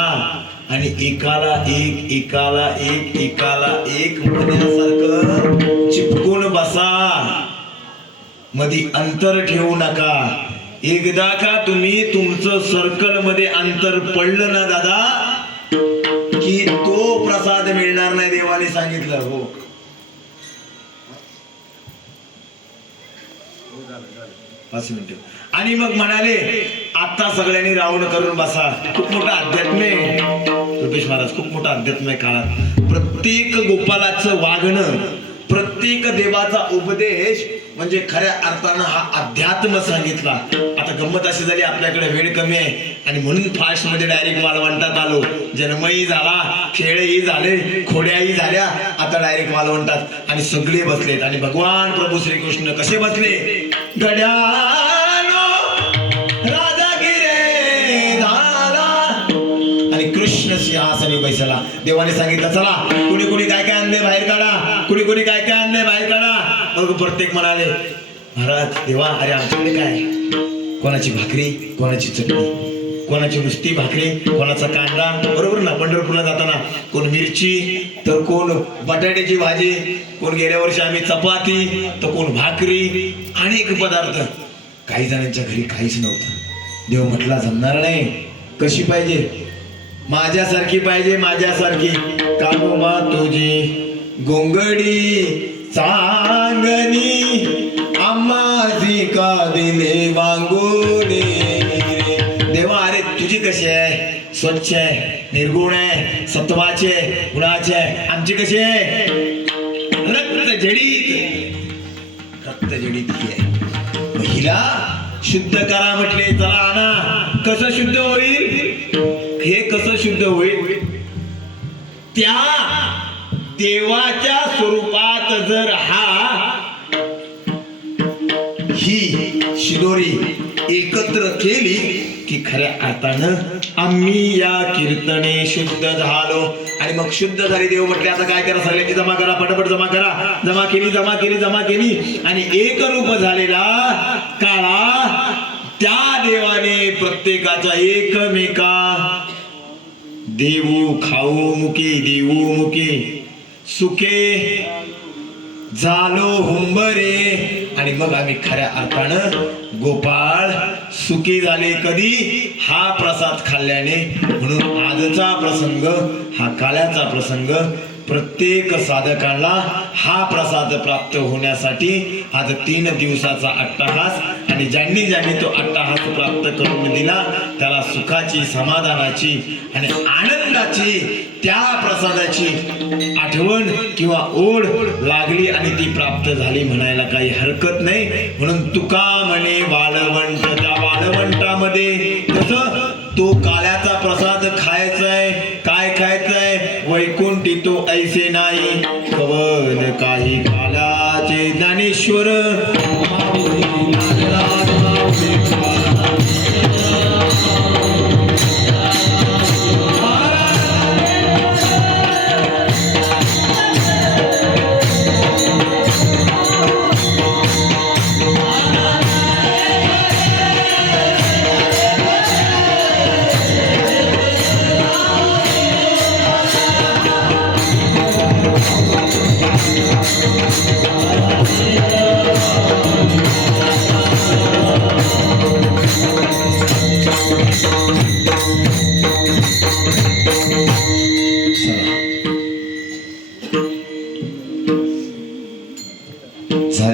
आणि एकाला एक, एकाला एक, एकाला एक म्हणण्यासारखं चिपकून बसा. मध्ये अंतर ठेवू नका. एकदा का तुम्ही तुमचं सर्कल मध्ये अंतर पडलं ना दादा, की तो प्रसाद मिळणार नाही. देवाने सांगितलं. हो, 5 मिनिटं. आणि मग म्हणाले आता सगळ्यांनी राऊंड करून बसा. खूप मोठा अध्यात्म आहे रुपेश महाराज, खूप मोठा अध्यात्म आहे काळात. प्रत्येक गोपालाचं वागणं, प्रत्येक देवाचा उपदेश म्हणजे खऱ्या अर्थानं हा अध्यात्म सांगितला. आता गंमत अशी झाली, आपल्याकडे वेळ कमी आहे आणि म्हणून फास्ट मध्ये डायरेक्ट वाळवंटात आलो. जन्मही झाला, खेळही झाले, खोड्याही झाल्या, आता डायरेक्ट वाळवंटात आणि सगळे बसलेत. आणि भगवान प्रभू श्रीकृष्ण कसे बसले? गड्यानो राजागिरे झाला आणि कृष्ण सिंहासनी बैसला. देवाने सांगितलं चला, कुणी कुणी काय काय आणले बाहेर काढा, कुणी कुणी काय काय आणले बाहेर काढा. मग प्रत्येक म्हणाले महाराज देवा, अरे आमच्याकडे काय? कोणाची भाकरी, कोणाची चटणी, कोणाची नुसती भाकरी, कोणाचा कांदा. बरोबर ना? पंढरपूरला जाताना कोण मिरची, तर कोण बटाट्याची भाजी, कोण गेल्या वर्षी आम्ही चपाती, तर कोण भाकरी, अनेक पदार्थ. काही जणांच्या घरी काहीच नव्हतं. देव म्हटला जमणार नाही. कशी पाहिजे? माझ्यासारखी पाहिजे, माझ्यासारखी. कानोबा तुझी गोंगडी चांगली, आम्हाजी का दिले वांगोने. देवा, अरे तुझी कशी आहे? स्वच्छ आहे, निर्गुण आहे, सत्वाची आहे, गुणाची आहे. आमची कशी आहे? रक्त जडीत, रक्त जडीत ही आहे. हिला शुद्ध करा म्हटले. चला आणा. कसं शुद्ध होईल? हे कसं शुद्ध होईल? त्या देवाच्या स्वरूपात जर ही शिदोरी एकत्र केली की खऱ्या अर्थानं आम्ही या कीर्तने शुद्ध झालो. आणि मग शुद्ध झाली. देव म्हटले आता काय करा? सगळ्यांची जमा करा, पटापट जमा करा. जमा केली, जमा केली, जमा केली आणि एक रूप झालेला काळा त्या देवाने प्रत्येकाचा एकमेका देऊ खाऊ मुके, देऊ मुके सुके झालो हुंबरे. आणि मग आम्ही खऱ्या अर्थानं गोपाळ सुखी झाले. कधी? हा प्रसाद खाल्ल्याने. म्हणून आजचा प्रसंग हा काळ्याचा प्रसंग. प्रत्येक साधकांना हा प्रसाद प्राप्त होण्यासाठी आज 3 दिवसाचा अट्टहास. आणि ज्यांनी ज्यांनी तो अट्टहास प्राप्त करून दिला त्याला सुखाची, समाधानाची आणि आनंदाची, त्या प्रसादाची आठवण किंवा ओढ लागली आणि ती प्राप्त झाली म्हणायला काही हरकत नाही. म्हणून तुका म्हणे वाळवंट. त्या वाळवंटामध्ये कसं तो काळ्याचा प्रसाद खायचाय. काय खायचाय? वैकुंठी तो ऐसे नाही कवन काही कालाचे. ज्ञानेश्वर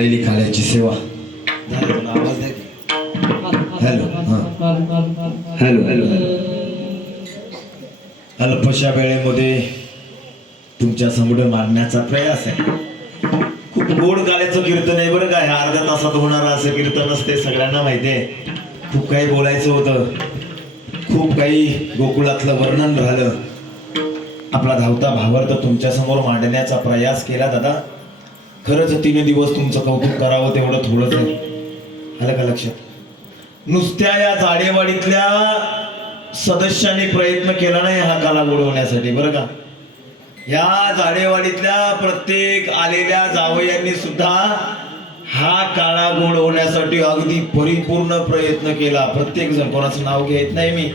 राहिली काळ्याची सेवा. झालं तुला आवाज द्या की. Hello hello hello. अल्पशा वेळेमध्ये तुमच्या समोर मांडण्याचा प्रयास आहे. खूप गोड गाण्याचं कीर्तन आहे बरं का. ह्या अर्ध्या तासात होणारं असं कीर्तन असते, सगळ्यांना माहिती आहे. खूप काही बोलायचं होतं, खूप काही गोकुळातलं वर्णन झालं. आपला धावता भावार्थ तुमच्या समोर मांडण्याचा प्रयास केला दादा. खरंच 3 दिवस तुमचं कौतुक करावं तेवढं थोडंच आहे. आलं का लक्षात? नुसत्या या जाडेवाडीतल्या सदस्यांनी प्रयत्न केला नाही हा काला गोड होण्यासाठी बरं का. या जाडेवाडीतल्या प्रत्येक आलेल्या जावयांनी सुद्धा हा काळा गोड होण्यासाठी अगदी परिपूर्ण प्रयत्न केला. प्रत्येक जण, कोणाचं नाव घेत नाही मी,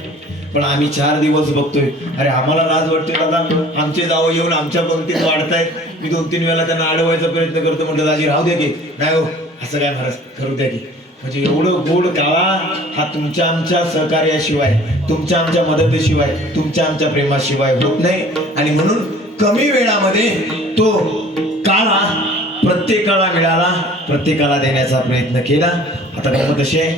पण आम्ही 4 दिवस बघतोय. अरे आम्हाला लाज वाटते दादा, आमचे जावं येऊन आमच्या पंक्तीत वाढतायत. मी 2-3 वेळा त्यांना अडवायचा प्रयत्न करतो. म्हटलं दाजी राहू द्या की. नाही हो असं काय महाराज करू द्या की. म्हणजे एवढं गोड काळा हा तुमच्या आमच्या सहकार्याशिवाय, तुमच्या आमच्या मदतीशिवाय, तुमच्या आमच्या प्रेमाशिवाय होत नाही. आणि म्हणून कमी वेळामध्ये तो काळा प्रत्येकाला मिळाला, प्रत्येकाला देण्याचा प्रयत्न केला. आता गमत अशी आहे,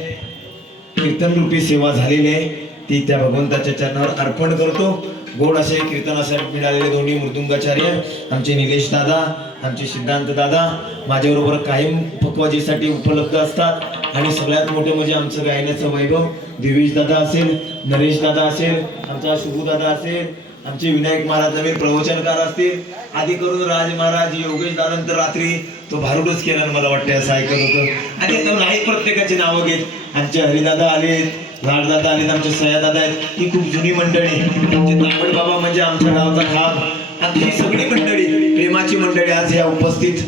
कीर्तन रूपी सेवा झालेली आहे, ती त्या भगवंताच्या चरणावर अर्पण करतो. गोड असे कीर्तनासाठी मिळालेले दोन्ही मृदुंगाचार्य आमचे निलेश दादा, आमचे सिद्धांत दादा माझ्याबरोबर कायम पक्वाजीसाठी उपलब्ध असतात. आणि सगळ्यात मोठं म्हणजे आमचं गायनाचं वैभव दिवेश दादा असेल, नरेश दादा असेल, आमचा शुभू दादा असेल, आमचे विनायक महाराज नवीन प्रवचनकार असतील, आधी करून राज महाराज, योगेश दादा रात्री तो भारूडच केला मला वाटतं असं ऐकत होतं. आणि तो नाही प्रत्येकाची नावं घेत. आमचे हरिदादा आलेत, लाडदादा आलेत, आमचे सयादादा आहेत. ही खूप जुनी मंडळी. आमचे तांबड बाबा म्हणजे आमच्या गावाचा खाप. आणि ही सगळी मंडळी, प्रेमाची मंडळी आज या उपस्थित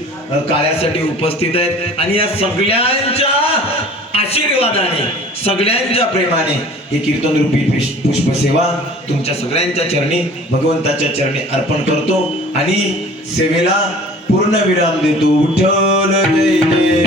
कार्यासाठी उपस्थित आहेत. आणि या सगळ्यांच्या आशीर्वादाने, सगळ्यांच्या प्रेमाने ही कीर्तन रूपी पुष्पसेवा तुमच्या सगळ्यांच्या चरणी, भगवंताच्या चरणी अर्पण करतो. आणि सेवेला पूर्ण विराम देतो. विठ्ठल जय जय.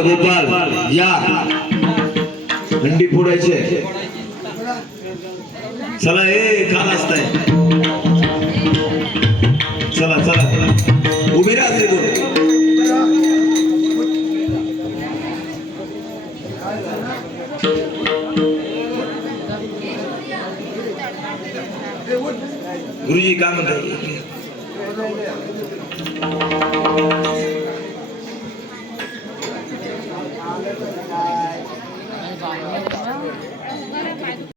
गोपाल या हंडी फोडायचे. चला हे काल असताय. चला चला उभे राहा. गुरुजी काय म्हणतात?